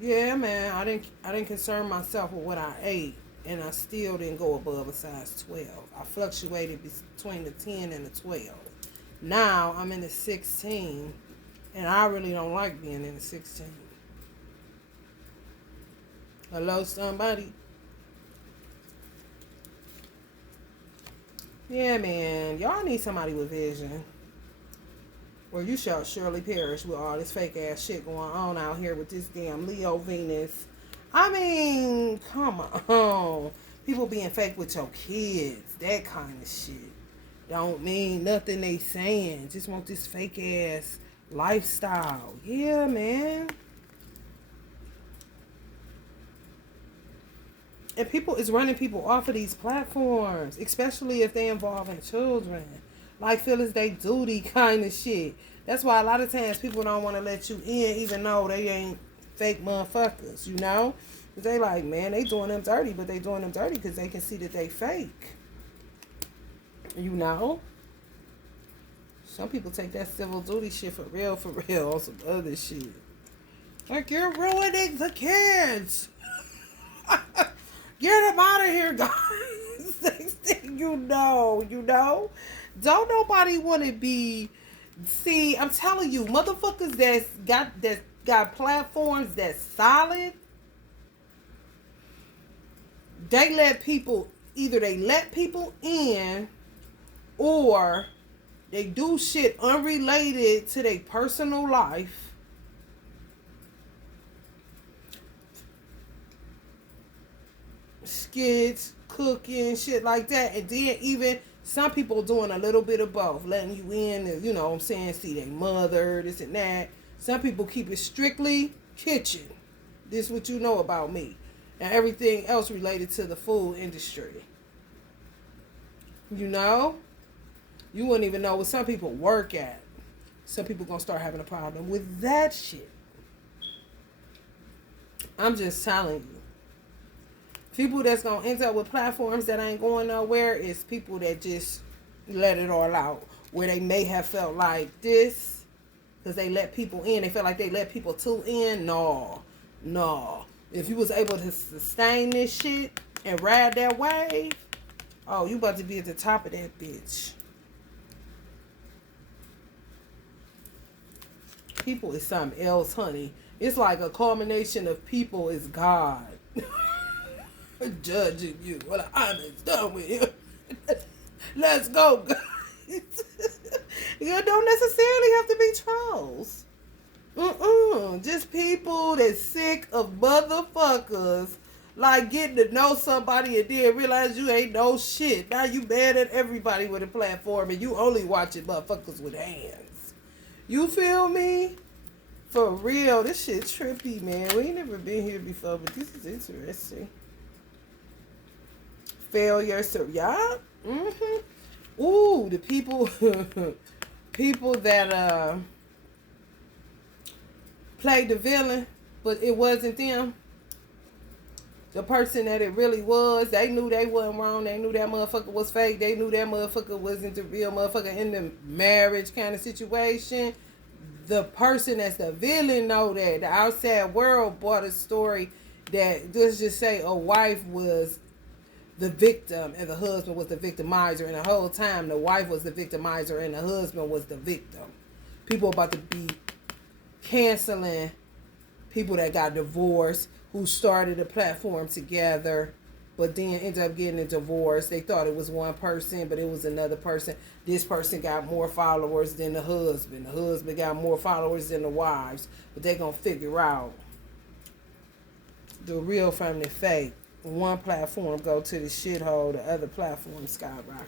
Yeah, man, I didn't concern myself with what I ate, and I still didn't go above a size 12. I fluctuated between the 10 and the 12. Now I'm in the 16, and I really don't like being in the 16. Hello, somebody? Yeah, man, y'all need somebody with vision. Or you shall surely perish with all this fake ass shit going on out here with this damn Leo Venus. I mean, come on. People being fake with your kids, that kind of shit. Don't mean nothing they saying. Just want this fake ass lifestyle. Yeah, man. And people is running people off of these platforms, especially if they involving children. Like feel it's they duty kind of shit. That's why a lot of times people don't want to let you in, even though they ain't fake motherfuckers, Cause they like, man, they doing them dirty, but they doing them dirty because they can see that they fake. Some people take that civil duty shit for real, on some other shit. Like, you're ruining the kids. Get them out of here, guys. Next thing you know. Don't nobody want to be... See, I'm telling you, motherfuckers that got platforms that's solid, they let people... Either they let people in, or they do shit unrelated to their personal life. Skits, cooking, shit like that. And then even some people doing a little bit of both, letting you in and, see their mother, this and that. Some people keep it strictly kitchen. This is what you know about me. And everything else related to the food industry. You wouldn't even know what some people work at. Some people gonna start having a problem with that shit. I'm just telling you. People that's going to end up with platforms that ain't going nowhere is people that just let it all out. Where they may have felt like this, because they let people in. They felt like they let people too in. No. If you was able to sustain this shit and ride that wave, oh, you about to be at the top of that bitch. People is something else, honey. It's like a culmination of people is God. Judging you. What I'm done with you. Let's go, guys. You don't necessarily have to be trolls. Just people that's sick of motherfuckers like getting to know somebody and then realize you ain't no shit. Now you mad at everybody with a platform and you only watching motherfuckers with hands. You feel me? For real, this shit trippy, man. We ain't never been here before, but this is interesting. Failure, so yeah. Ooh, the people that played the villain, but it wasn't them. The person that it really was, they knew they wasn't wrong. They knew that motherfucker was fake. They knew that motherfucker wasn't the real motherfucker in the marriage kind of situation. The person that's the villain know that. The outside world bought a story that, let's just say, a wife was the victim and the husband was the victimizer, and the whole time the wife was the victimizer and the husband was the victim. People about to be canceling people that got divorced, who started a platform together, but then ended up getting a divorce. They thought it was one person, but it was another person. This person got more followers than the husband. The husband got more followers than the wives. But they gonna figure out the real from the fake. One platform go to the shithole, the other platform skyrocket.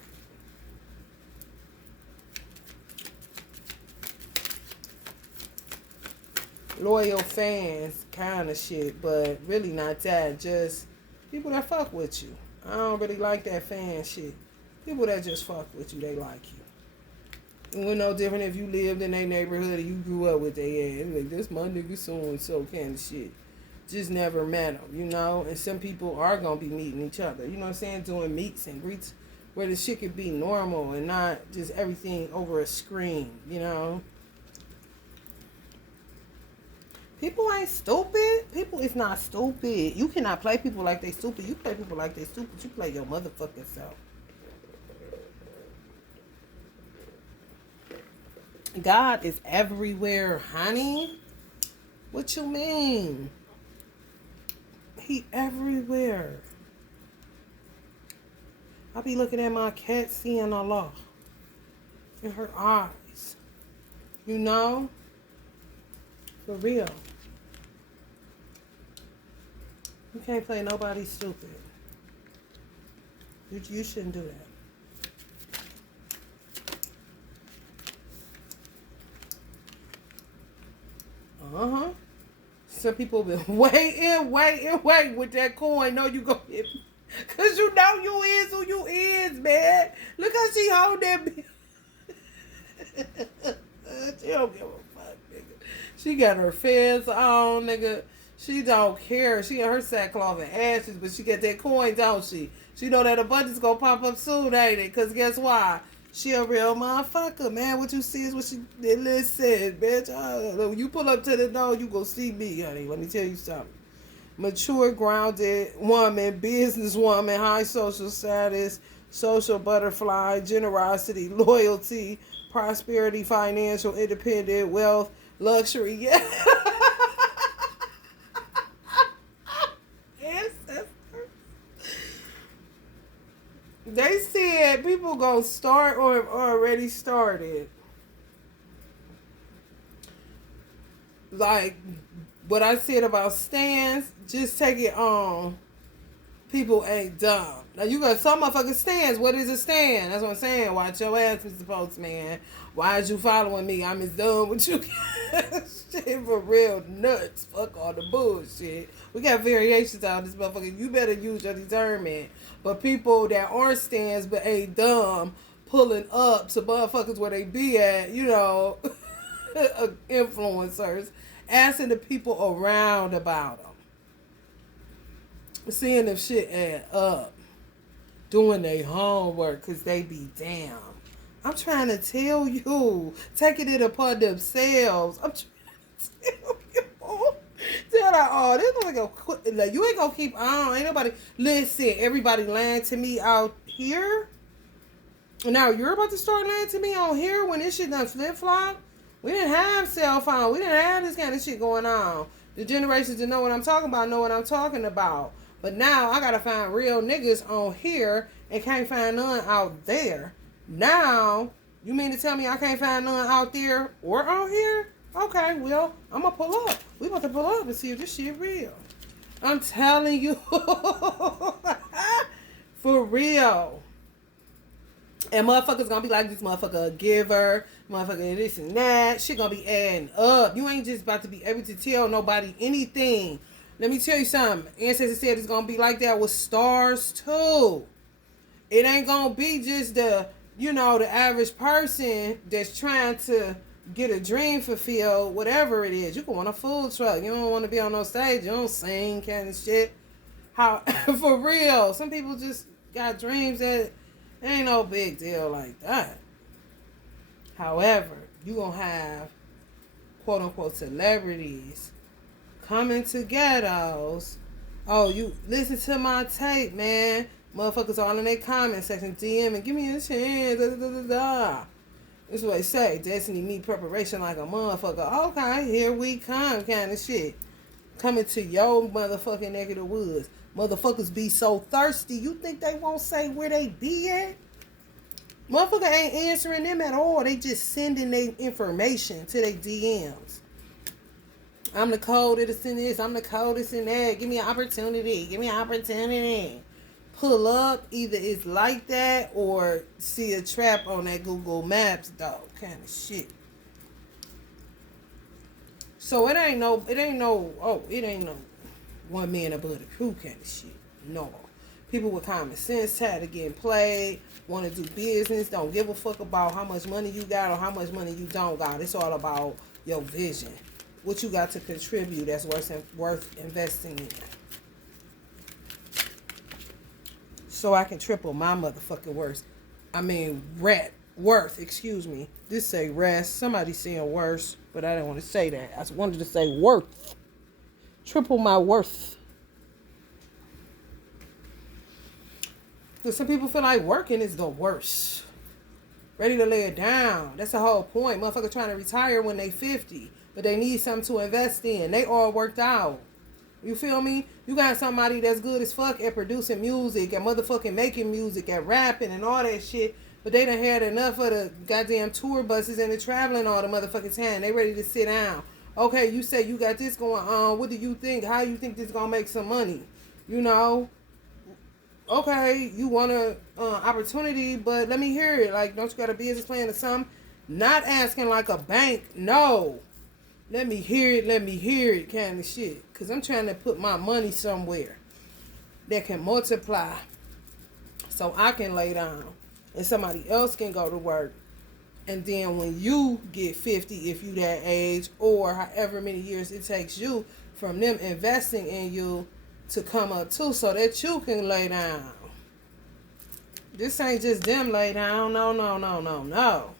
Loyal fans kind of shit, but really not that. Just people that fuck with you. I don't really like that fan shit. People that just fuck with you, they like you. And we're no different if you lived in their neighborhood and you grew up with their ass. Like, this my nigga so and so kind of shit. Just never met them, you know? And some people are going to be meeting each other. You know what I'm saying? Doing meets and greets where the shit could be normal and not just everything over a screen, you know? People ain't stupid. People is not stupid. You cannot play people like they stupid. You play people like they stupid. You play your motherfucking self. God is everywhere, honey. What you mean? He everywhere. I be looking at my cat seeing Allah in her eyes. You know? For real. You can't play nobody stupid. You shouldn't do that. Uh-huh. Some people been waiting with that coin. No, you go hit me. Cause you know you is who you is, man. Look how she hold that bitch. She don't give a fuck, nigga. She got her feds on, nigga. She don't care. She in her sackcloth and ashes, but she get that coin, don't she? She know that a budget's gonna pop up soon, ain't it? Cause guess why? She a real motherfucker, man. What you see is what she did. Listen, bitch. When you pull up to the door, you go see me, honey. Let me tell you something. Mature, grounded woman, businesswoman, high social status, social butterfly, generosity, loyalty, prosperity, financial, independent, wealth, luxury. Yeah. They said people gonna start or already started. Like what I said about stands, just take it on. People ain't dumb. Now you got some motherfucking stands. What is a stand? That's what I'm saying. Watch your ass, Mr. Postman. Why is you following me? I'm as dumb with you. Shit for real nuts. Fuck all the bullshit. We got variations out of this motherfucker. You better use your discernment. But people that aren't stands but ain't dumb, pulling up to motherfuckers where they be at, you know, influencers, asking the people around about them. Seeing if shit add up. Doing their homework because they be damn. I'm trying to tell you. Taking it upon themselves. I'm trying to tell you. Tell her, oh, this nigga, like, you ain't gonna keep on. Ain't nobody. Listen, everybody lying to me out here. Now you're about to start lying to me on here when this shit done flip flop. We didn't have cell phone. We didn't have this kind of shit going on. The generations that know what I'm talking about know what I'm talking about. But now I gotta find real niggas on here and can't find none out there. Now, you mean to tell me I can't find none out there or on here? Okay, well, I'm gonna pull up. We about to pull up and see if this shit real. I'm telling you. For real. And motherfuckers gonna be like, this motherfucker a giver, motherfucker this and that. Shit gonna be adding up. You ain't just about to be able to tell nobody anything. Let me tell you something. Ancestors said it's gonna be like that with stars too. It ain't gonna be just the, you know, the average person that's trying to get a dream fulfilled, whatever it is. You can want a food truck. You don't want to be on no stage. You don't sing kind of shit. How for real? Some people just got dreams that ain't no big deal like that. However, you gonna have quote unquote celebrities coming to ghettos. Oh, you listen to my tape, man. Motherfuckers all in their comment section, DM and give me a chance. Da, da, da, da, da. This is what they say. Destiny meet preparation like a motherfucker. Okay, here we come kind of shit. coming to your motherfucking neck of the woods. Motherfuckers be so thirsty. You think they won't say where they be at? Motherfucker ain't answering them at all. They just sending their information to their DMs. I'm the coldest in this. I'm the coldest in that. Give me an opportunity. Give me an opportunity. Pull up. Either it's like that or see a trap on that Google Maps, dog. Kind of shit. So it ain't no one man above the crew kind of shit. No. People with common sense tired of getting played, want to do business, don't give a fuck about how much money you got or how much money you don't got. It's all about your vision. What you got to contribute that's worth investing in. So I can triple my motherfucking worth, excuse me. This say rest. Somebody saying worse, but I didn't want to say that. I just wanted to say worth. Triple my worth. Because some people feel like working is the worst. Ready to lay it down. That's the whole point. Motherfucker trying to retire when they 50. But they need something to invest in. They all worked out. You feel me? You got somebody that's good as fuck at producing music, at motherfucking making music, at rapping and all that shit. But they done had enough of the goddamn tour buses and the traveling all the motherfucking time. They ready to sit down. Okay, you say you got this going on. What do you think? How you think this gonna make some money? You know? Okay, you want a opportunity, but let me hear it. Like, don't you got a business plan or something? Not asking like a bank. No. Let me hear it kind of shit. Because I'm trying to put my money somewhere that can multiply so I can lay down and somebody else can go to work. And then when you get 50, if you that age, or however many years it takes you from them investing in you to come up too, so that you can lay down. This ain't just them lay down. No.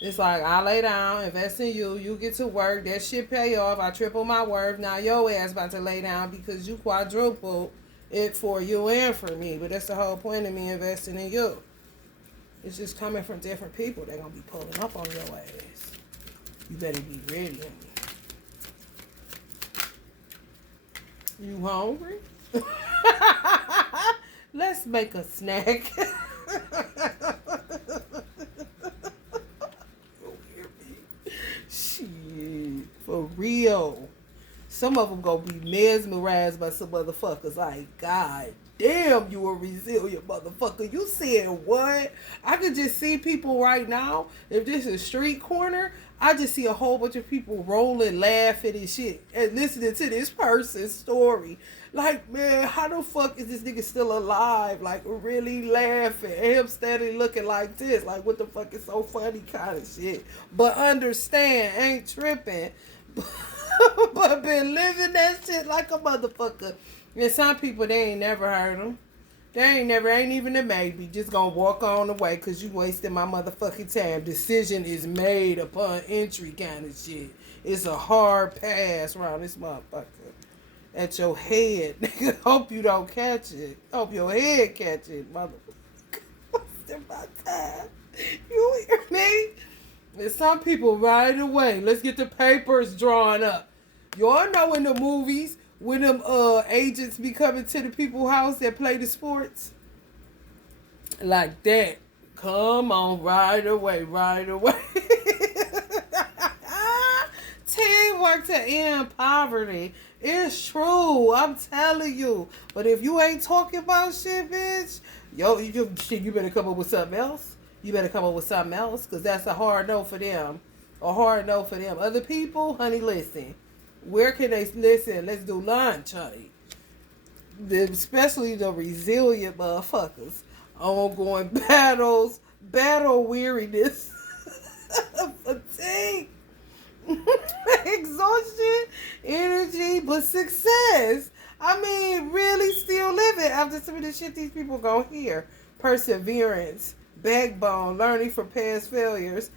It's like, I lay down, invest in you, you get to work, that shit pay off, I triple my worth, now your ass about to lay down because you quadrupled it for you and for me. But that's the whole point of me investing in you. It's just coming from different people. They're going to be pulling up on your ass. You better be ready. You hungry? Let's make a snack. Shit, for real. Some of them gonna be mesmerized by some motherfuckers. Like, God damn, you a resilient motherfucker. You said what? I could just see people right now. If this is street corner, I just see a whole bunch of people rolling, laughing and shit, and listening to this person's story. Like, man, how the fuck is this nigga still alive? Like, really laughing. And him steady looking like this. Like, what the fuck is so funny kind of shit. But understand, ain't tripping. But been living that shit like a motherfucker. And some people, they ain't never heard them. They ain't even a maybe. Just gonna walk on the way because you wasting my motherfucking time. Decision is made upon entry kind of shit. It's a hard pass around this motherfucker. At your head. Nigga, hope you don't catch it. Hope your head catch it, motherfucker. Wasting my time. You hear me? And some people right away. Let's get the papers drawn up. Y'all know in the movies when them agents be coming to the people's house that play the sports? Like that. Come on, right away. Teamwork to end poverty. It's true. I'm telling you. But if you ain't talking about shit, bitch, you better come up with something else. Because that's a hard no for them. Other people, honey, listen. Where can they listen? Let's do lunch, honey. Especially the resilient motherfuckers. Ongoing battles, battle weariness, fatigue, exhaustion, energy, but success. I mean, really still living after some of the shit these people gonna hear. Perseverance, backbone, learning from past failures.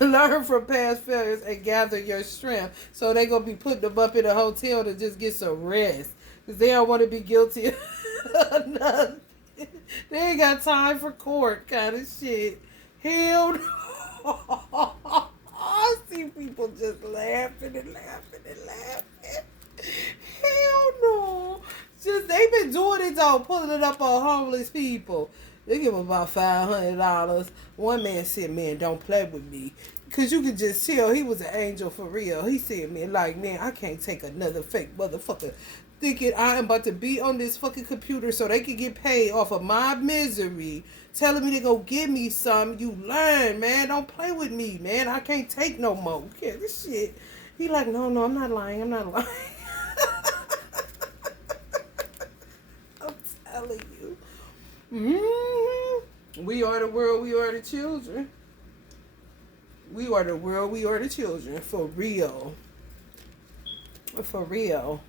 Learn from past failures and gather your strength. So they gonna be putting them up in a hotel to just get some rest. Because they don't want to be guilty of nothing. They ain't got time for court kind of shit. Hell no. I see people just laughing. Hell no. Just they been doing it though, pulling it up on homeless people. They give them about $500. One man said, "Man, don't play with me." Cause you could just tell he was an angel for real. He said, "Man, like, man, I can't take another fake motherfucker thinking I am about to be on this fucking computer so they can get paid off of my misery, telling me to go give me some. You learn, man. Don't play with me, man. I can't take no more. Yeah, this shit." He like, no, I'm not lying. I'm not lying. I'm telling you. We are the world. We are the children. We are the world. We are the children. For real. For real.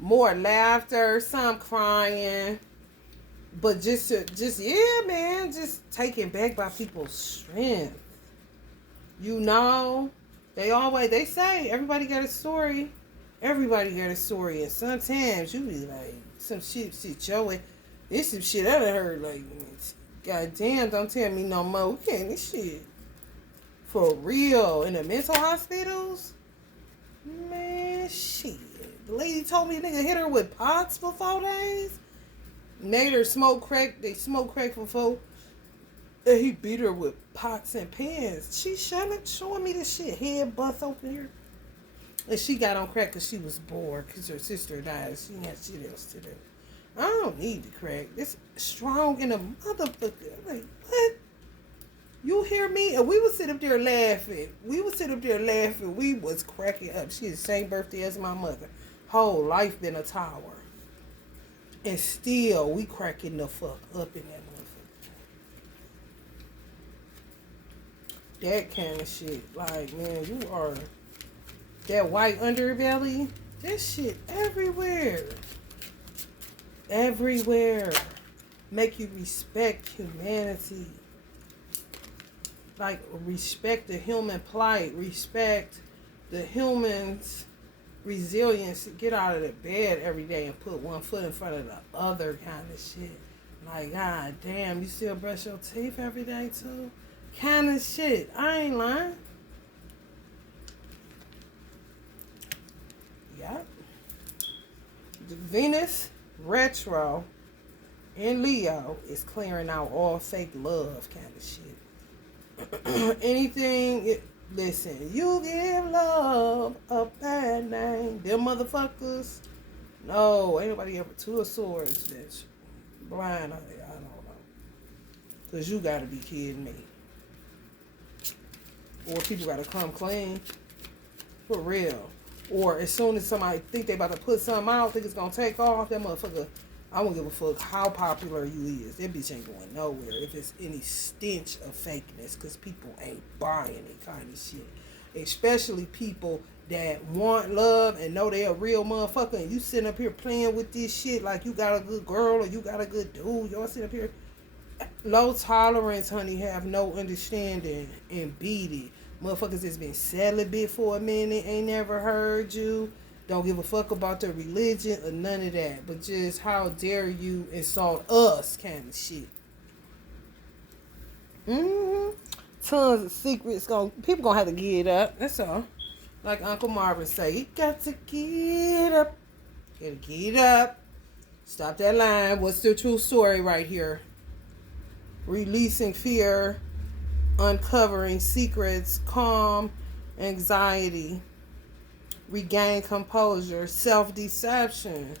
More laughter, some crying, but just yeah, man, just taken back by people's strength. You know, they say everybody got a story. Everybody got a story, and sometimes you be like some shit, Joey. This some shit I done heard. Like, goddamn, don't tell me no more. We can't this shit for real in the mental hospitals. Man, shit. The lady told me nigga hit her with pots for 4 days. Made her smoke crack. They smoke crack for 4. And he beat her with pots and pans. She showing me this shit. Head bust open here. And she got on crack because she was bored because her sister died. She had shit else to do. I don't need the crack. It's strong in a motherfucker. Like, what? You hear me? And we would sit up there laughing. We was cracking up. She had the same birthday as my mother. Whole life been a tower. And still, we cracking the fuck up in that motherfucker. That kind of shit. Like, man, you are... That white underbelly, that shit everywhere. Everywhere. Make you respect humanity. Like, respect the human plight. Respect the human's resilience to get out of the bed every day and put one foot in front of the other kind of shit. Like, god damn, you still brush your teeth every day too? Kind of shit. I ain't lying. Yep. Venus retro in Leo is clearing out all fake love kind of shit. Anything, listen, you give love a bad name. Them motherfuckers, no, ain't nobody ever 2 of swords, bitch. Blind, I don't know. Because you gotta be kidding me. Or people gotta come clean. For real. Or as soon as somebody think they about to put something out, think it's gonna take off, that motherfucker, I don't give a fuck how popular you is. That bitch ain't going nowhere if it's any stench of fakeness, because people ain't buying it kind of shit. Especially people that want love and know they a real motherfucker, and you sitting up here playing with this shit like you got a good girl or you got a good dude. Y'all sitting up here. Low tolerance, honey, have no understanding and beat it. Motherfuckers that's been celibate for a minute, ain't never heard you. Don't give a fuck about their religion or none of that. But just how dare you insult us kind of shit. Tons of secrets. People gonna have to get up. That's all. Like Uncle Marvin say, you got to get up. Gotta get up. Stop that line. What's the true story right here? Releasing fear. Uncovering secrets. Calm. Anxiety. Regain composure, self-deception.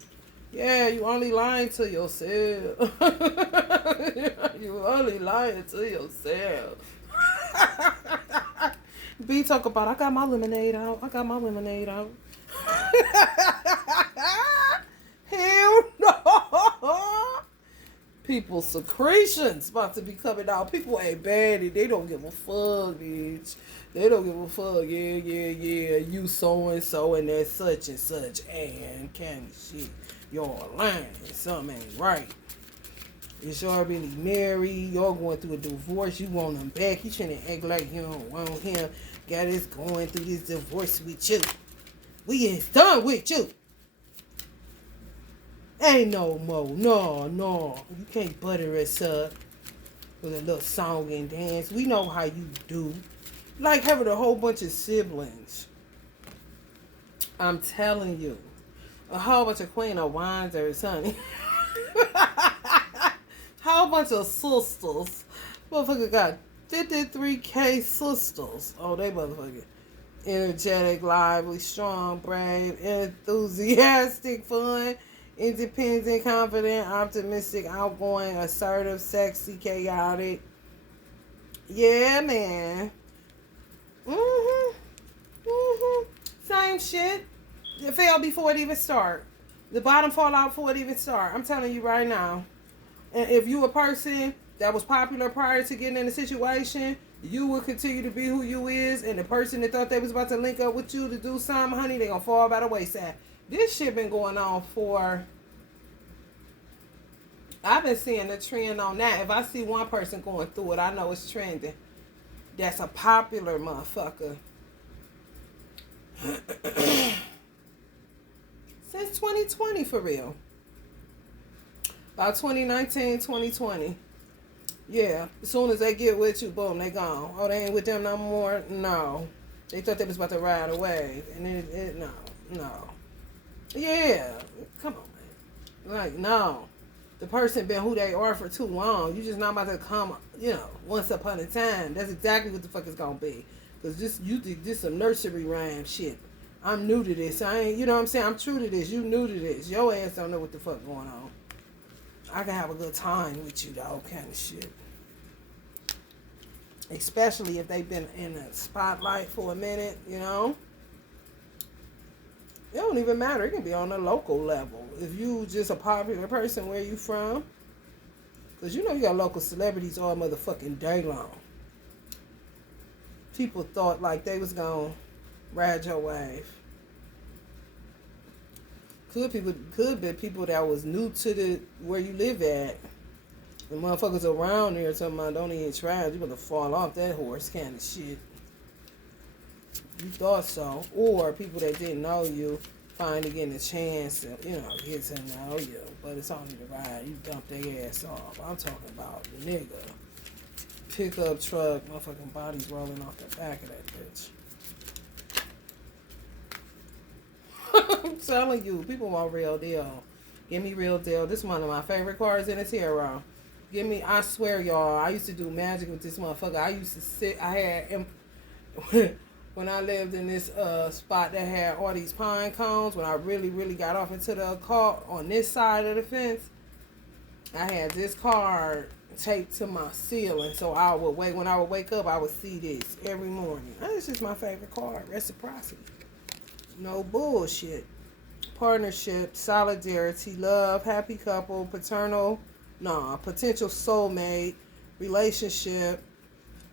Yeah, you only lying to yourself. You only lying to yourself. B talk about, I got my lemonade out. Hell no. People's secretions about to be coming out. People ain't bad. They don't give a fuck, bitch. They don't give a fuck. Yeah. You so-and-so and that such and such. And kind of shit. Y'all lying. Something ain't right. It's already married. Y'all going through a divorce. You want him back. You shouldn't act like you don't want him. Got us going through this divorce with you. We ain't done with you. Ain't no more. No. You can't butter us up with a little song and dance. We know how you do. Like having a whole bunch of siblings. I'm telling you. A whole bunch of Queen of Winders, honey. Whole bunch of sisters. Motherfucker got 53K sisters. Oh, they motherfucking energetic, lively, strong, brave, enthusiastic, fun, independent, confident, optimistic, outgoing, assertive, sexy, chaotic. Yeah, man. Same shit. It fell before it even start. The bottom fall out before it even start. I'm telling you right now. And if you a person that was popular prior to getting in the situation, you will continue to be who you is. And the person that thought they was about to link up with you to do something, honey, they gonna fall by the wayside. This shit been going on for... I've been seeing the trend on that. If I see one person going through it, I know it's trending. That's a popular motherfucker. Since 2020, for real. About 2019, 2020. Yeah. As soon as they get with you, boom, they gone. Oh, they ain't with them no more? No. They thought they was about to ride away. And no. Yeah. Come on, man. Like, no. The person been who they are for too long. You just not about to come, once upon a time. That's exactly what the fuck it's gonna be. Because this some nursery rhyme shit. I'm new to this. I ain't, you know what I'm saying? I'm true to this. You new to this. Your ass don't know what the fuck going on. I can have a good time with you, though, kind of shit. Especially if they've been in the spotlight for a minute, It don't even matter. It can be on a local level. If you just a popular person, where you from? Because you got local celebrities all motherfucking day long. People thought like they was gonna ride your wave. Could be people that was new to the where you live at. The motherfuckers around there talking about don't even try. You gonna fall off that horse kind of shit. You thought so. Or people that didn't know you finally getting a chance to, get to know you. But it's only the ride. You dump their ass off. I'm talking about nigga. Pickup truck, motherfucking bodies rolling off the back of that bitch. I'm telling you, people want real deal. Give me real deal. This is one of my favorite cars in the tarot. Give me, I swear, y'all, I used to do magic with this motherfucker. I used to sit, when I lived in this spot that had all these pine cones, when I really, really got off into the occult on this side of the fence, I had this card taped to my ceiling. So when I would wake up, I would see this every morning. This is my favorite card, reciprocity. No bullshit. Partnership, solidarity, love, happy couple, potential soulmate, relationship,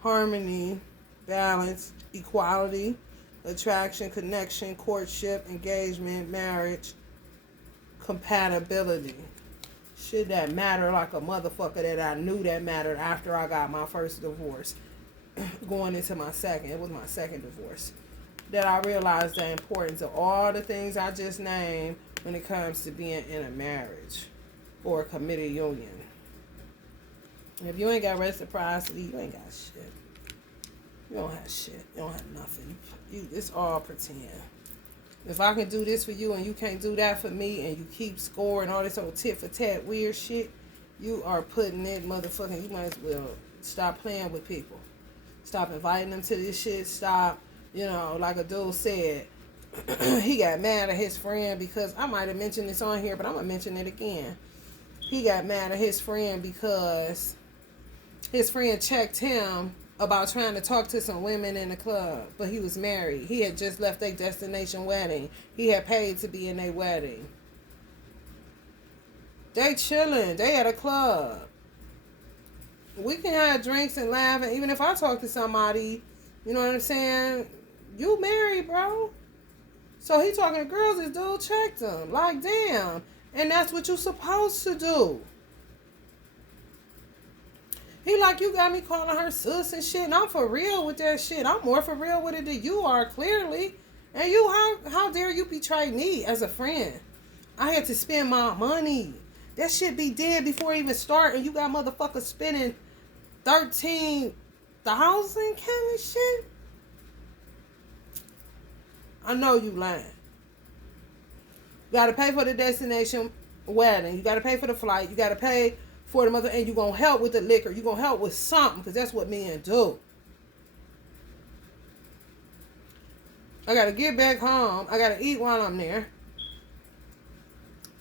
harmony, balance, equality, attraction, connection, courtship, engagement, marriage, compatibility. Shit that matter like a motherfucker that I knew that mattered after I got my first divorce. Going into my second. It was my second divorce. That I realized the importance of all the things I just named when it comes to being in a marriage or a committed union. If you ain't got reciprocity, you ain't got shit. You don't have shit. You don't have nothing. It's all pretend. If I can do this for you and you can't do that for me and you keep scoring all this old tit for tat weird shit, you are putting it motherfucking, you might as well stop playing with people. Stop inviting them to this shit. Stop, like a dude said, he got mad at his friend because, I might have mentioned this on here, but I'm going to mention it again. He got mad at his friend because his friend checked him about trying to talk to some women in the club, but he was married. He had just left their destination wedding. He had paid to be in their wedding. They chilling. They at a club. We can have drinks and laugh, and even if I talk to somebody, you know what I'm saying? You married, bro. So he talking to girls. This dude checked him. Like, damn. And that's what you supposed to do. He like, you got me calling her sis and shit. And I'm for real with that shit. I'm more for real with it than you are, clearly. And you, how dare you betray me as a friend? I had to spend my money. That shit be dead before it even start. And you got motherfuckers spending $13,000 kind of shit. I know you lying. You gotta pay for the destination wedding. You gotta pay for the flight. You gotta pay for the mother, and you gonna help with the liquor. You gonna help with something, because that's what men do. I gotta get back home. I gotta eat while I'm there.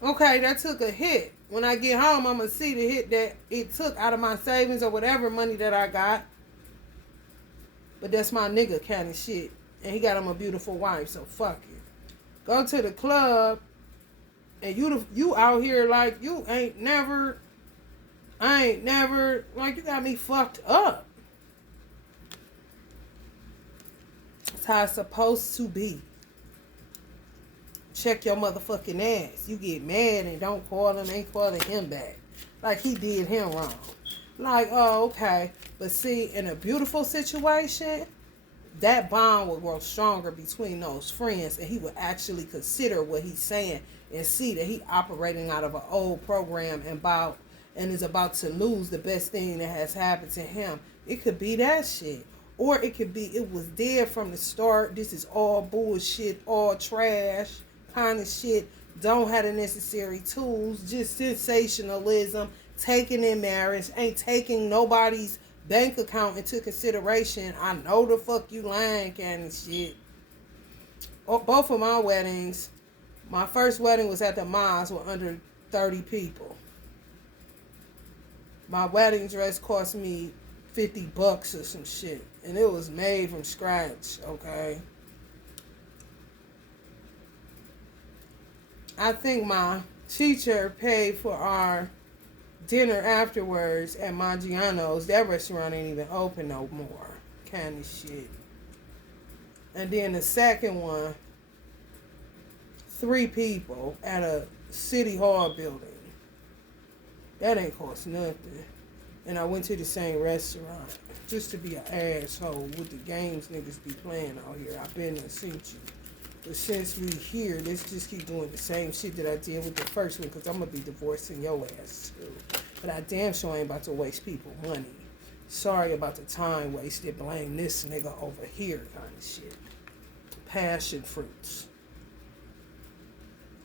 Okay, that took a hit. When I get home, I'm gonna see the hit that it took out of my savings or whatever money that I got. But that's my nigga kind of shit. And he got him a beautiful wife, so fuck it. Go to the club, and you out here like you ain't never, I ain't never, like you got me fucked up. That's how it's supposed to be. Check your motherfucking ass. You get mad and don't call him, ain't calling him back. Like he did him wrong. Like, oh, okay. But see, in a beautiful situation, that bond will grow stronger between those friends, and he will actually consider what he's saying and see that he operating out of an old program and is about to lose the best thing that has happened to him. It could be that shit. Or it could be it was there from the start. This is all bullshit, all trash kind of shit. Don't have the necessary tools, just sensationalism, taking in marriage, ain't taking nobody's bank account into consideration. I know the fuck you lying kind of shit. Both of my weddings, my first wedding was at the mosque with under 30 people. My wedding dress cost me $50 or some shit, and it was made from scratch, okay? I think my teacher paid for our dinner afterwards at Maggiano's. That restaurant ain't even open no more. Kind of shit. And then the second one, 3 people at a city hall building. That ain't cost nothing. And I went to the same restaurant just to be an asshole with the games niggas be playing out here. I've been there, seen you. But since we here, let's just keep doing the same shit that I did with the first one, because I'm going to be divorcing your ass too. But I damn sure ain't about to waste people money. Sorry about the time wasted. Blame this nigga over here kind of shit. Passion fruits.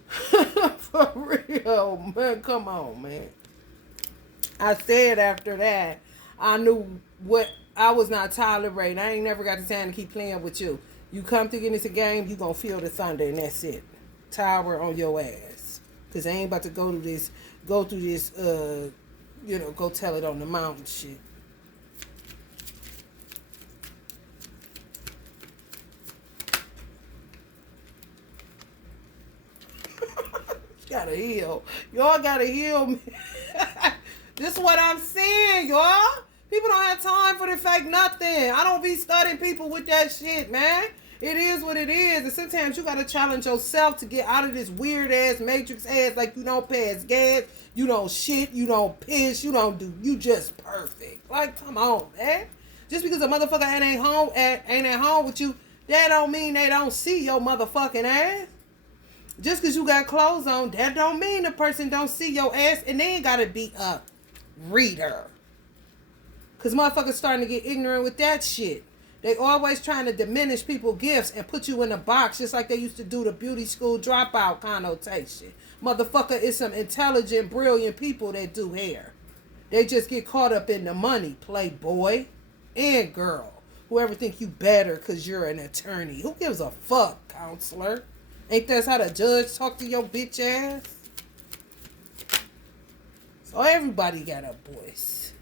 For real, man. Come on, man. I said after that, I knew what I was not tolerating. I ain't never got the time to keep playing with you. You come to get into a game, you gonna feel the thunder, and that's it. Tower on your ass. Because I ain't about to go through this, go tell it on the mountain shit. Gotta heal. Y'all gotta heal me. This is what I'm saying, y'all. People don't have time for the fake nothing. I don't be studying people with that shit, man. It is what it is. And sometimes you gotta challenge yourself to get out of this weird ass matrix ass, like you don't pass gas, you don't shit, you don't piss, you just perfect. Like, come on, man. Just because a motherfucker ain't at home with you, that don't mean they don't see your motherfucking ass. Just because you got clothes on, that don't mean the person don't see your ass, and they ain't gotta be a reader. Because motherfuckers starting to get ignorant with that shit. They always trying to diminish people's gifts and put you in a box, just like they used to do the beauty school dropout connotation. Motherfucker, it's some intelligent, brilliant people that do hair. They just get caught up in the money, playboy and girl. Whoever think you better because you're an attorney. Who gives a fuck, counselor? Ain't that how the judge talk to your bitch ass? So everybody got a voice.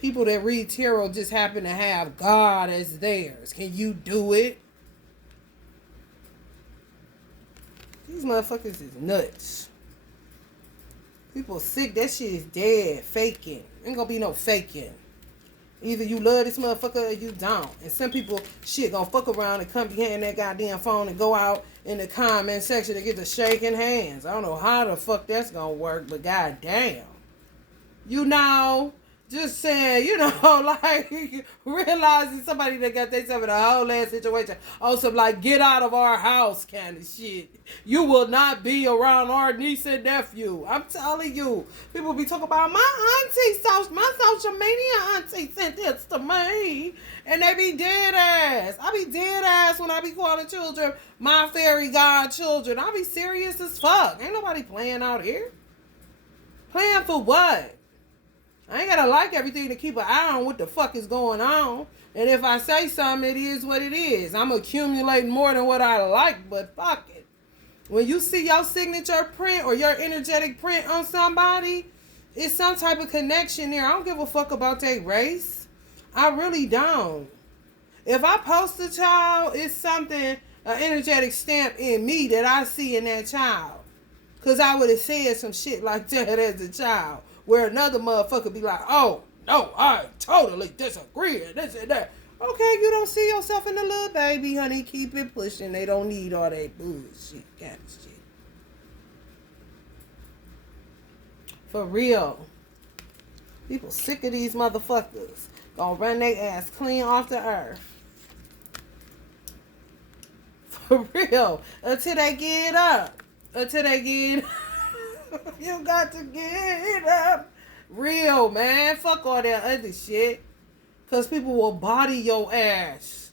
People that read tarot just happen to have God as theirs. Can you do it? These motherfuckers is nuts. People sick. That shit is dead. Faking. Ain't gonna be no faking. Either you love this motherfucker or you don't. And some people, shit, gonna fuck around and come behind that goddamn phone and go out in the comment section to get the shaking hands. I don't know how the fuck that's gonna work, but goddamn. You know, Just saying, like realizing somebody that got themselves in a whole ass situation. Also, like, get out of our house kind of shit. You will not be around our niece and nephew. I'm telling you. People be talking about my social media auntie sent this to me. And they be dead ass. I be dead ass when I be calling children my fairy godchildren. I be serious as fuck. Ain't nobody playing out here. Playing for what? I ain't gotta like everything to keep an eye on what the fuck is going on. And if I say something, it is what it is. I'm accumulating more than what I like, but fuck it. When you see your signature print or your energetic print on somebody, it's some type of connection there. I don't give a fuck about their race. I really don't. If I post a child, it's something, an energetic stamp in me that I see in that child. Because I would have said some shit like that as a child. Where another motherfucker be like, oh, no, I totally disagree and this and that. Okay, you don't see yourself in the little baby, honey. Keep it pushing. They don't need all that bullshit kind of shit. For real. People sick of these motherfuckers. Gonna run their ass clean off the earth. For real. Until they get up. You got to get up. Real, man. Fuck all that other shit. Because people will body your ass.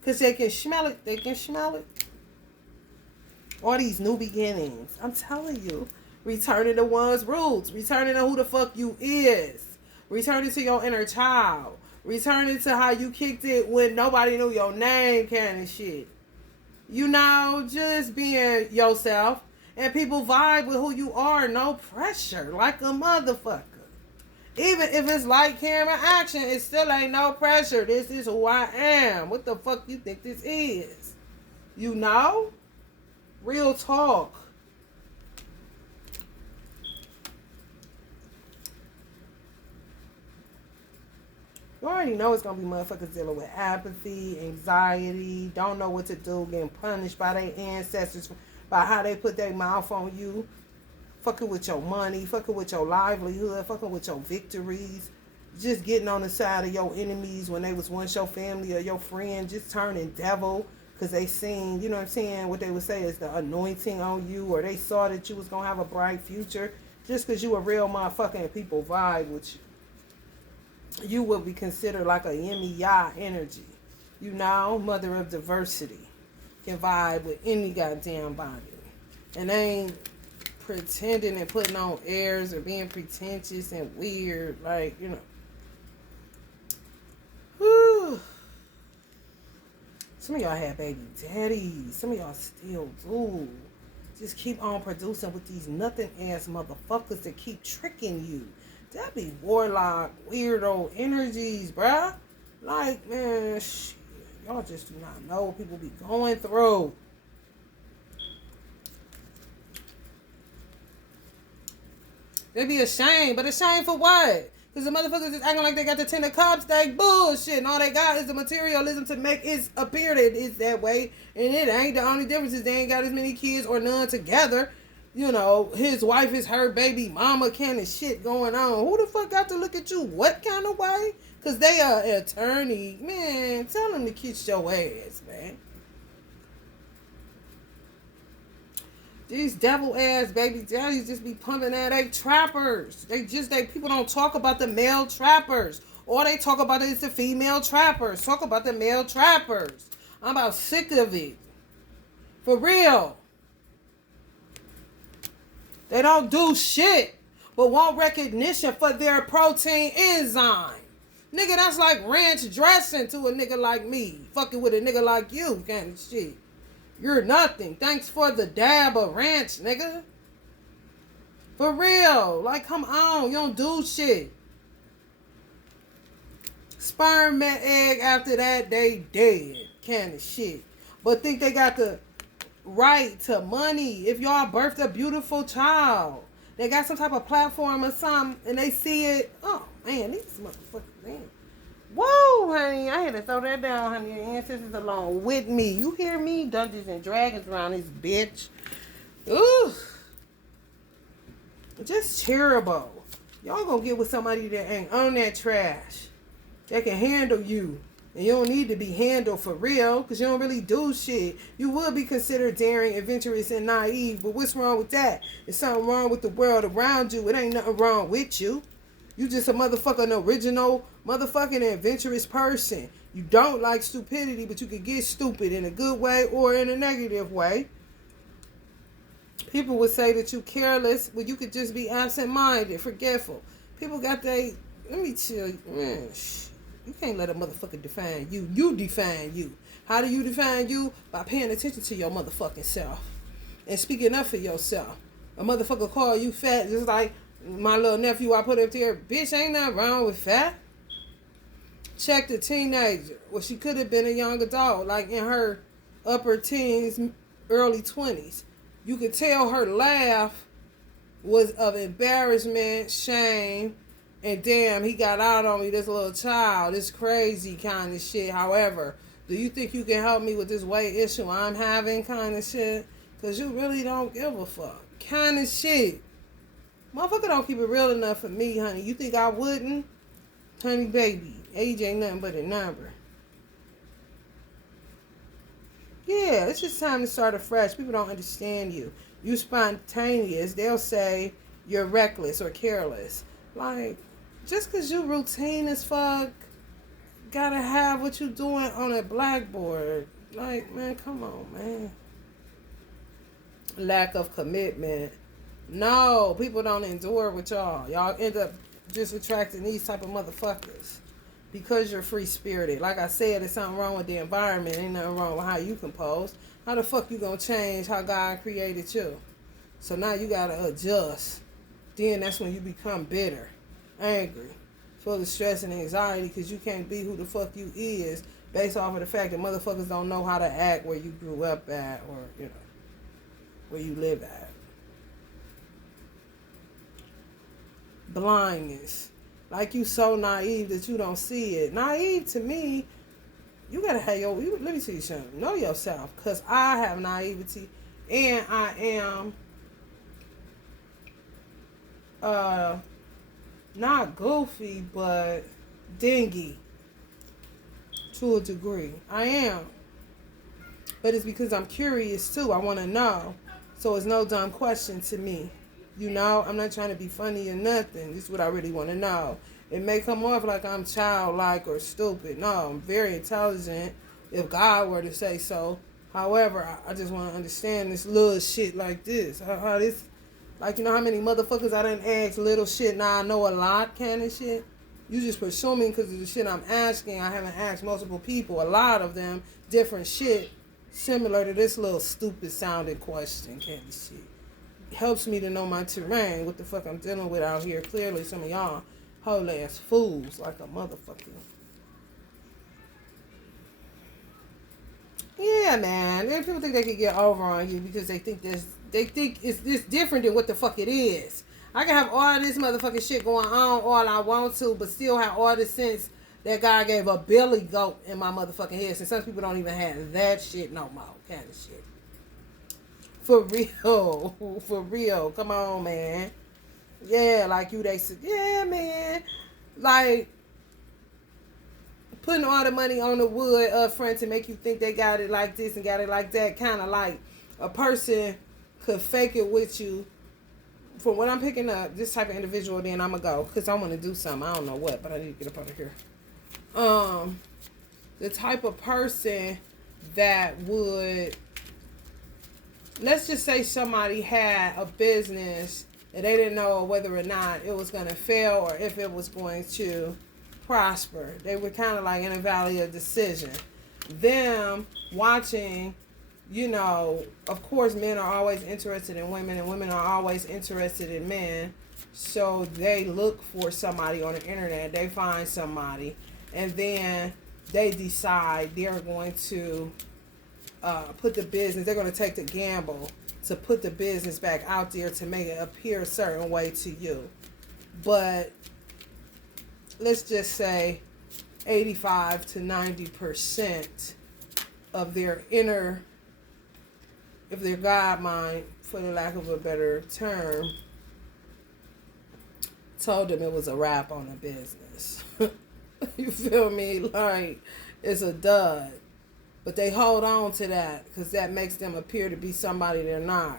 Because they can smell it. All these new beginnings. I'm telling you. Returning to one's roots. Returning to who the fuck you is. Returning to your inner child. Returning to how you kicked it when nobody knew your name kind of shit. Just being yourself. And people vibe with who you are. No pressure. Like a motherfucker. Even if it's like camera action, it still ain't no pressure. This is who I am. What the fuck you think this is? Real talk. You already know it's going to be motherfuckers dealing with apathy, anxiety, don't know what to do, getting punished by their ancestors by how they put their mouth on you, fucking with your money, fucking with your livelihood, fucking with your victories, just getting on the side of your enemies when they was once your family or your friend, just turning devil because they seen, what they would say is the anointing on you, or they saw that you was going to have a bright future just because you a real motherfucker and people vibe with you. You will be considered like a Yemi Ya energy. Mother of diversity. Can vibe with any goddamn body. And they ain't pretending and putting on airs or being pretentious and weird. Whew. Some of y'all have baby daddies. Some of y'all still do. Just keep on producing with these nothing ass motherfuckers that keep tricking you. That be warlock, weirdo energies, bruh. Man, shit. Y'all just do not know what people be going through. They be ashamed, but ashamed for what? Because the motherfuckers is acting like they got the 10 of cups, they bullshit. And all they got is the materialism to make it appear that it's that way. And it ain't. The only difference is they ain't got as many kids or none together. His wife is her baby mama kind of shit going on. Who the fuck got to look at you what kind of way? Because they are an attorney. Man, tell them to kiss your ass, man. These devil ass baby daddies just be pumping out. They trappers. People don't talk about the male trappers. All they talk about is the female trappers. Talk about the male trappers. I'm about sick of it. For real. They don't do shit but want recognition for their protein enzyme. Nigga, that's like ranch dressing to a nigga like me. Fucking with a nigga like you kind of shit. You're nothing. Thanks for the dab of ranch, nigga. For real. Come on. You don't do shit. Sperm met egg, after that, they dead. Kind of shit. But think they got the right to money if y'all birthed a beautiful child. They got some type of platform or something, and they see it. Oh, man, these motherfuckers, man. Whoa, honey, I had to throw that down, honey. Your ancestors along with me. You hear me? Dungeons and Dragons around this bitch. Ooh. Just terrible. Y'all gonna get with somebody that ain't on that trash. That can handle you. And you don't need to be handled for real, because you don't really do shit. You would be considered daring, adventurous, and naive, but what's wrong with that? There's something wrong with the world around you. It ain't nothing wrong with you. You just a motherfucking original, motherfucking adventurous person. You don't like stupidity, but you can get stupid in a good way or in a negative way. People would say that you careless, but you could just be absent-minded, forgetful. People got they, let me tell you, man, you can't let a motherfucker define you. You define you. How do you define you? By paying attention to your motherfucking self and speaking up for yourself. A motherfucker call you fat, just like my little nephew I put up there. Bitch, ain't nothing wrong with fat. Check the teenager. Well, she could have been a young adult, like in her upper teens, early 20s. You could tell her laugh was of embarrassment, shame, and damn, he got out on me, this little child, this crazy kind of shit. However, do you think you can help me with this weight issue I'm having kind of shit? Because you really don't give a fuck. Kind of shit. Motherfucker don't keep it real enough for me, honey. You think I wouldn't? Honey, baby, age ain't nothing but a number. Yeah, it's just time to start afresh. People don't understand you. You spontaneous. They'll say you're reckless or careless. Like, just because you routine as fuck, gotta have what you doing on a blackboard. Like, man, come on, man. Lack of commitment. No, people don't endure with y'all. Y'all end up just attracting these type of motherfuckers. Because you're free-spirited. Like I said, there's something wrong with the environment. Ain't nothing wrong with how you compose. How the fuck you gonna change how God created you? So now you gotta adjust. Then that's when you become bitter, angry, full of stress and anxiety because you can't be who the fuck you is based off of the fact that motherfuckers don't know how to act where you grew up at or, you know, where you live at. Blindness. Like you so naive that you don't see it. Naive to me, you gotta have your, let me tell you something. Know yourself. Because I have naivety and I am not goofy, but dingy to a degree. I am. But it's because I'm curious too. I want to know. So it's no dumb question to me. You know, I'm not trying to be funny or nothing. This is what I really want to know. It may come off like I'm childlike or stupid. No, I'm very intelligent, if God were to say so. However, I just want to understand this little shit like this. How this, like, you know how many motherfuckers I done asked little shit, now I know a lot kind of shit? You just presuming because of the shit I'm asking. I haven't asked multiple people, a lot of them, different shit, similar to this little stupid sounding question kind of shit. Helps me to know my terrain, what the fuck I'm dealing with out here. Clearly, some of y'all whole ass fools like a motherfucker. Yeah, man. And people think they can get over on you because they think it's different than what the fuck it is. I can have all this motherfucking shit going on all I want to, but still have all the sense that God gave a billy goat in my motherfucking head. Since some people don't even have that shit no more, kind of shit. For real. For real. Come on, man. Yeah, like you, they said, yeah, man. Like, putting all the money on the wood up front to make you think they got it like this and got it like that. Kind of like a person could fake it with you. From what I'm picking up, this type of individual, then I'm going to go. Because I want to do something. I don't know what, but I need to get up out of here. The type of person that would... Let's just say somebody had a business and they didn't know whether or not it was going to fail or if it was going to prosper. They were kind of like in a valley of decision. Them watching, you know, of course men are always interested in women and women are always interested in men. So they look for somebody on the internet. They find somebody and then they decide they're going to put the business, they're going to take the gamble to put the business back out there to make it appear a certain way to you. But let's just say 85 to 90% of their inner, of their God mind, for the lack of a better term, told them it was a wrap on the business. You feel me? Like, it's a dud. But they hold on to that because that makes them appear to be somebody they're not.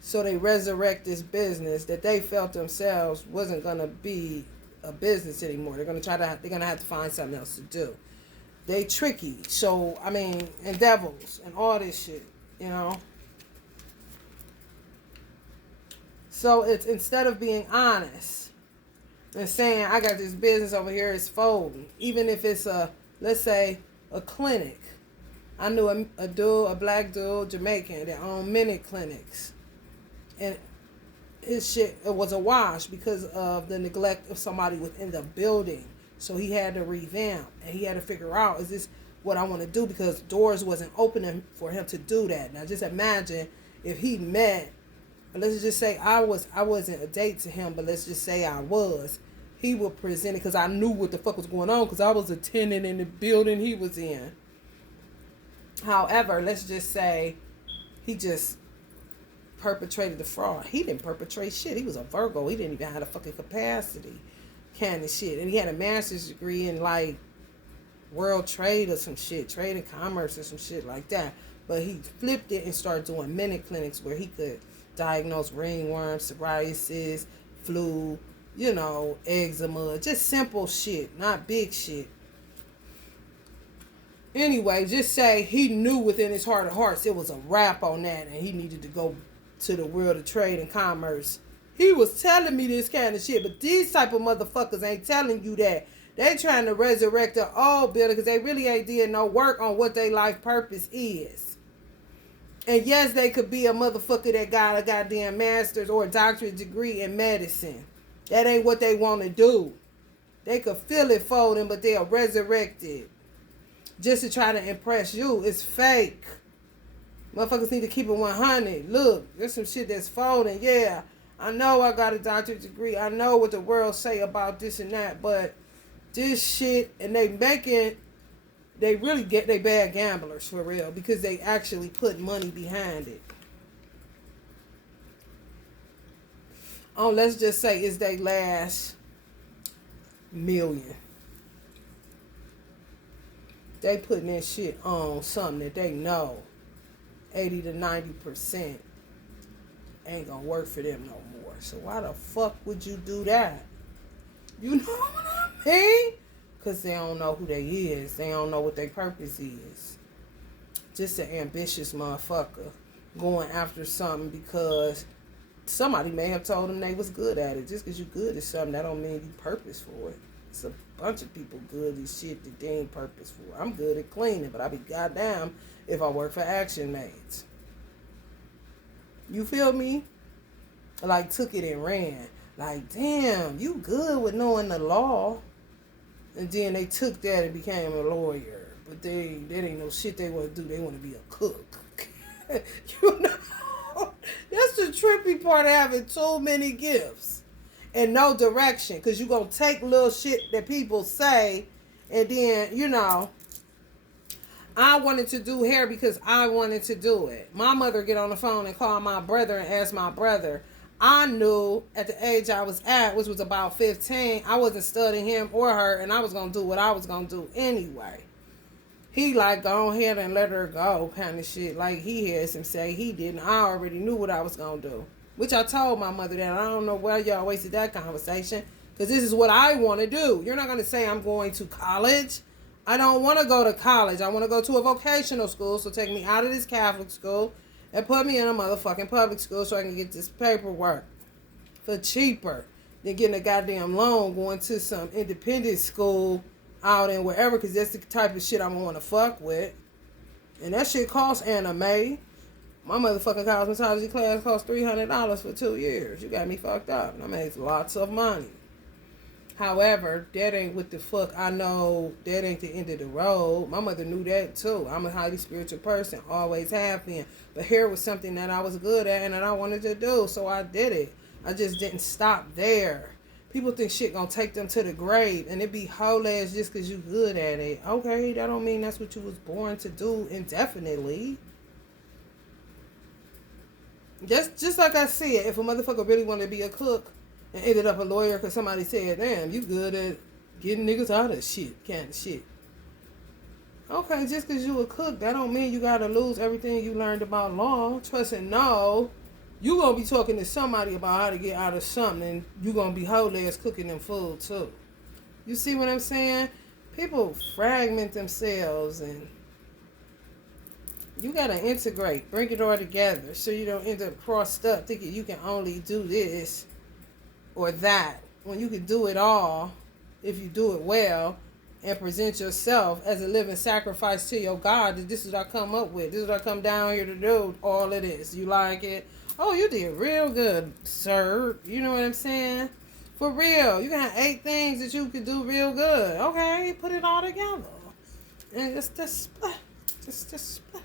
So they resurrect this business that they felt themselves wasn't going to be a business anymore. They're going to have to find something else to do. They tricky. So, I mean, and devils and all this shit, you know. So it's instead of being honest and saying, I got this business over here, it's folding. Even if it's let's say, a clinic. I knew a black dude, Jamaican, that owned many clinics. And his shit, it was a wash because of the neglect of somebody within the building. So he had to revamp and he had to figure out, is this what I want to do? Because doors wasn't opening for him to do that. Now just imagine if he met, let's just say I wasn't a date to him, but let's just say I was. He would present it because I knew what the fuck was going on because I was a tenant in the building he was in. However, let's just say he just perpetrated the fraud. He didn't perpetrate shit. He was a Virgo. He didn't even have the fucking capacity kind of shit. And he had a master's degree in like world trade or some shit, trade and commerce or some shit like that. But he flipped it and started doing mini clinics where he could diagnose ringworm, psoriasis, flu, you know, eczema, just simple shit, not big shit. Anyway, just say he knew within his heart of hearts it was a wrap on that and he needed to go to the world of trade and commerce. He was telling me this kind of shit, but these type of motherfuckers ain't telling you that. They trying to resurrect the old building because they really ain't did no work on what their life purpose is. And yes, they could be a motherfucker that got a goddamn master's or a doctorate degree in medicine. That ain't what they want to do. They could feel it folding, but they'll resurrect it. Just to try to impress you. It's fake. Motherfuckers need to keep it 100. Look, there's some shit that's folding. Yeah, I know I got a doctorate degree. I know what the world say about this and that, but this shit, and they really get they bad gamblers for real because they actually put money behind it. Oh, let's just say it's their last million. They putting that shit on something that they know 80 to 90% ain't gonna work for them no more. So why the fuck would you do that? You know what I mean? Because they don't know who they is. They don't know what their purpose is. Just an ambitious motherfucker going after something because somebody may have told them they was good at it. Just because you good at something, that don't mean you purpose for it. It's a bunch of people good at shit that they ain't purpose for. I'm good at cleaning, but I be goddamn if I work for Action Maids. You feel me? Like, took it and ran. Like, damn, you good with knowing the law. And then they took that and became a lawyer. But that ain't no shit they want to do. They want to be a cook. You know? That's the trippy part of having too many gifts. And no direction, because you're going to take little shit that people say, and then, you know, I wanted to do hair because I wanted to do it. My mother get on the phone and call my brother and ask my brother. I knew at the age I was at, which was about 15, I wasn't studying him or her, and I was going to do what I was going to do anyway. He like, go ahead and let her go kind of shit. Like he hears him say he didn't. I already knew what I was going to do. Which I told my mother that. I don't know why y'all wasted that conversation. Because this is what I want to do. You're not going to say I'm going to college. I don't want to go to college. I want to go to a vocational school. So take me out of this Catholic school and put me in a motherfucking public school so I can get this paperwork for cheaper than getting a goddamn loan going to some independent school out in wherever. Because that's the type of shit I'm going to fuck with. And that shit costs anime. My motherfucking cosmetology class cost $300 for 2 years. You got me fucked up. And I made lots of money. However, that ain't what the fuck I know. That ain't the end of the road. My mother knew that too. I'm a highly spiritual person. Always have been. But hair was something that I was good at and that I wanted to do. So I did it. I just didn't stop there. People think shit gonna take them to the grave. And it be whole ass just because you good at it. Okay, that don't mean that's what you was born to do indefinitely. Just like I said, if a motherfucker really want to be a cook, and ended up a lawyer because somebody said, damn, you good at getting niggas out of shit, kind of shit. Okay, just because you a cook, that don't mean you got to lose everything you learned about law. Trust and know, you going to be talking to somebody about how to get out of something, and you going to be whole ass cooking them food, too. You see what I'm saying? People fragment themselves, and you got to integrate, bring it all together, so you don't end up crossed up thinking you can only do this or that, when you can do it all if you do it well and present yourself as a living sacrifice to your God. That this is what I come up with. This is what I come down here to do. All of this. You like it? Oh, you did real good, sir. You know what I'm saying? For real. You got 8 things that you could do real good. Okay, put it all together. And just split. Just split.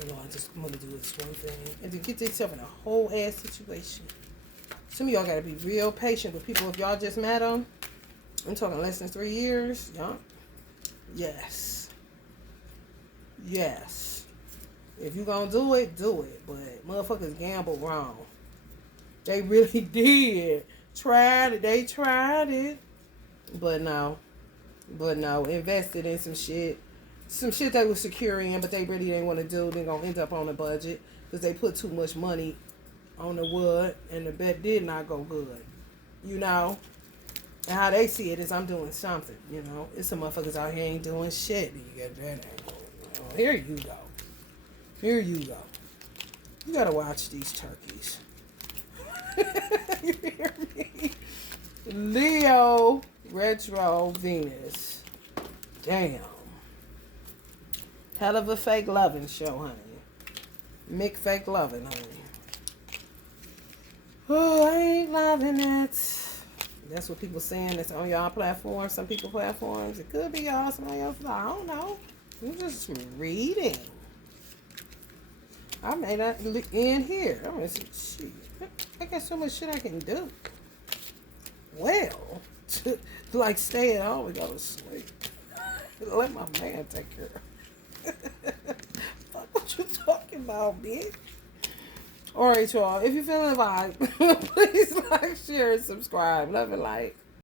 I just want to do this one thing. And then get yourself in a whole ass situation. Some of y'all got to be real patient with people. If y'all just met them, I'm talking less than 3 years. Y'all, yes. If you going to do it, do it. But motherfuckers gambled wrong. They really did. They tried it. But no. Invested in some shit. Some shit they were secure in, but they really didn't want to do. They're going to end up on a budget because they put too much money on the wood, and the bet did not go good. You know? And how they see it is I'm doing something, you know? It's some motherfuckers out here ain't doing shit. You get that angle. Here you go. You gotta watch these turkeys. You hear me? Leo Retro Venus. Damn. Hell of a fake loving show, honey. Mick fake loving, honey. Oh, I ain't loving it. That's what people saying that's on y'all platforms. Some people platforms. It could be y'all. Somebody else. I don't know. I'm just reading. I may not end here. I'm gonna say, shit. I got so much shit I can do. Well, like stay at home and go to sleep. Let my man take care of it. Fuck what you talking about, bitch? Alright, y'all. If you feeling the vibe, please like, share, and subscribe. Love and like.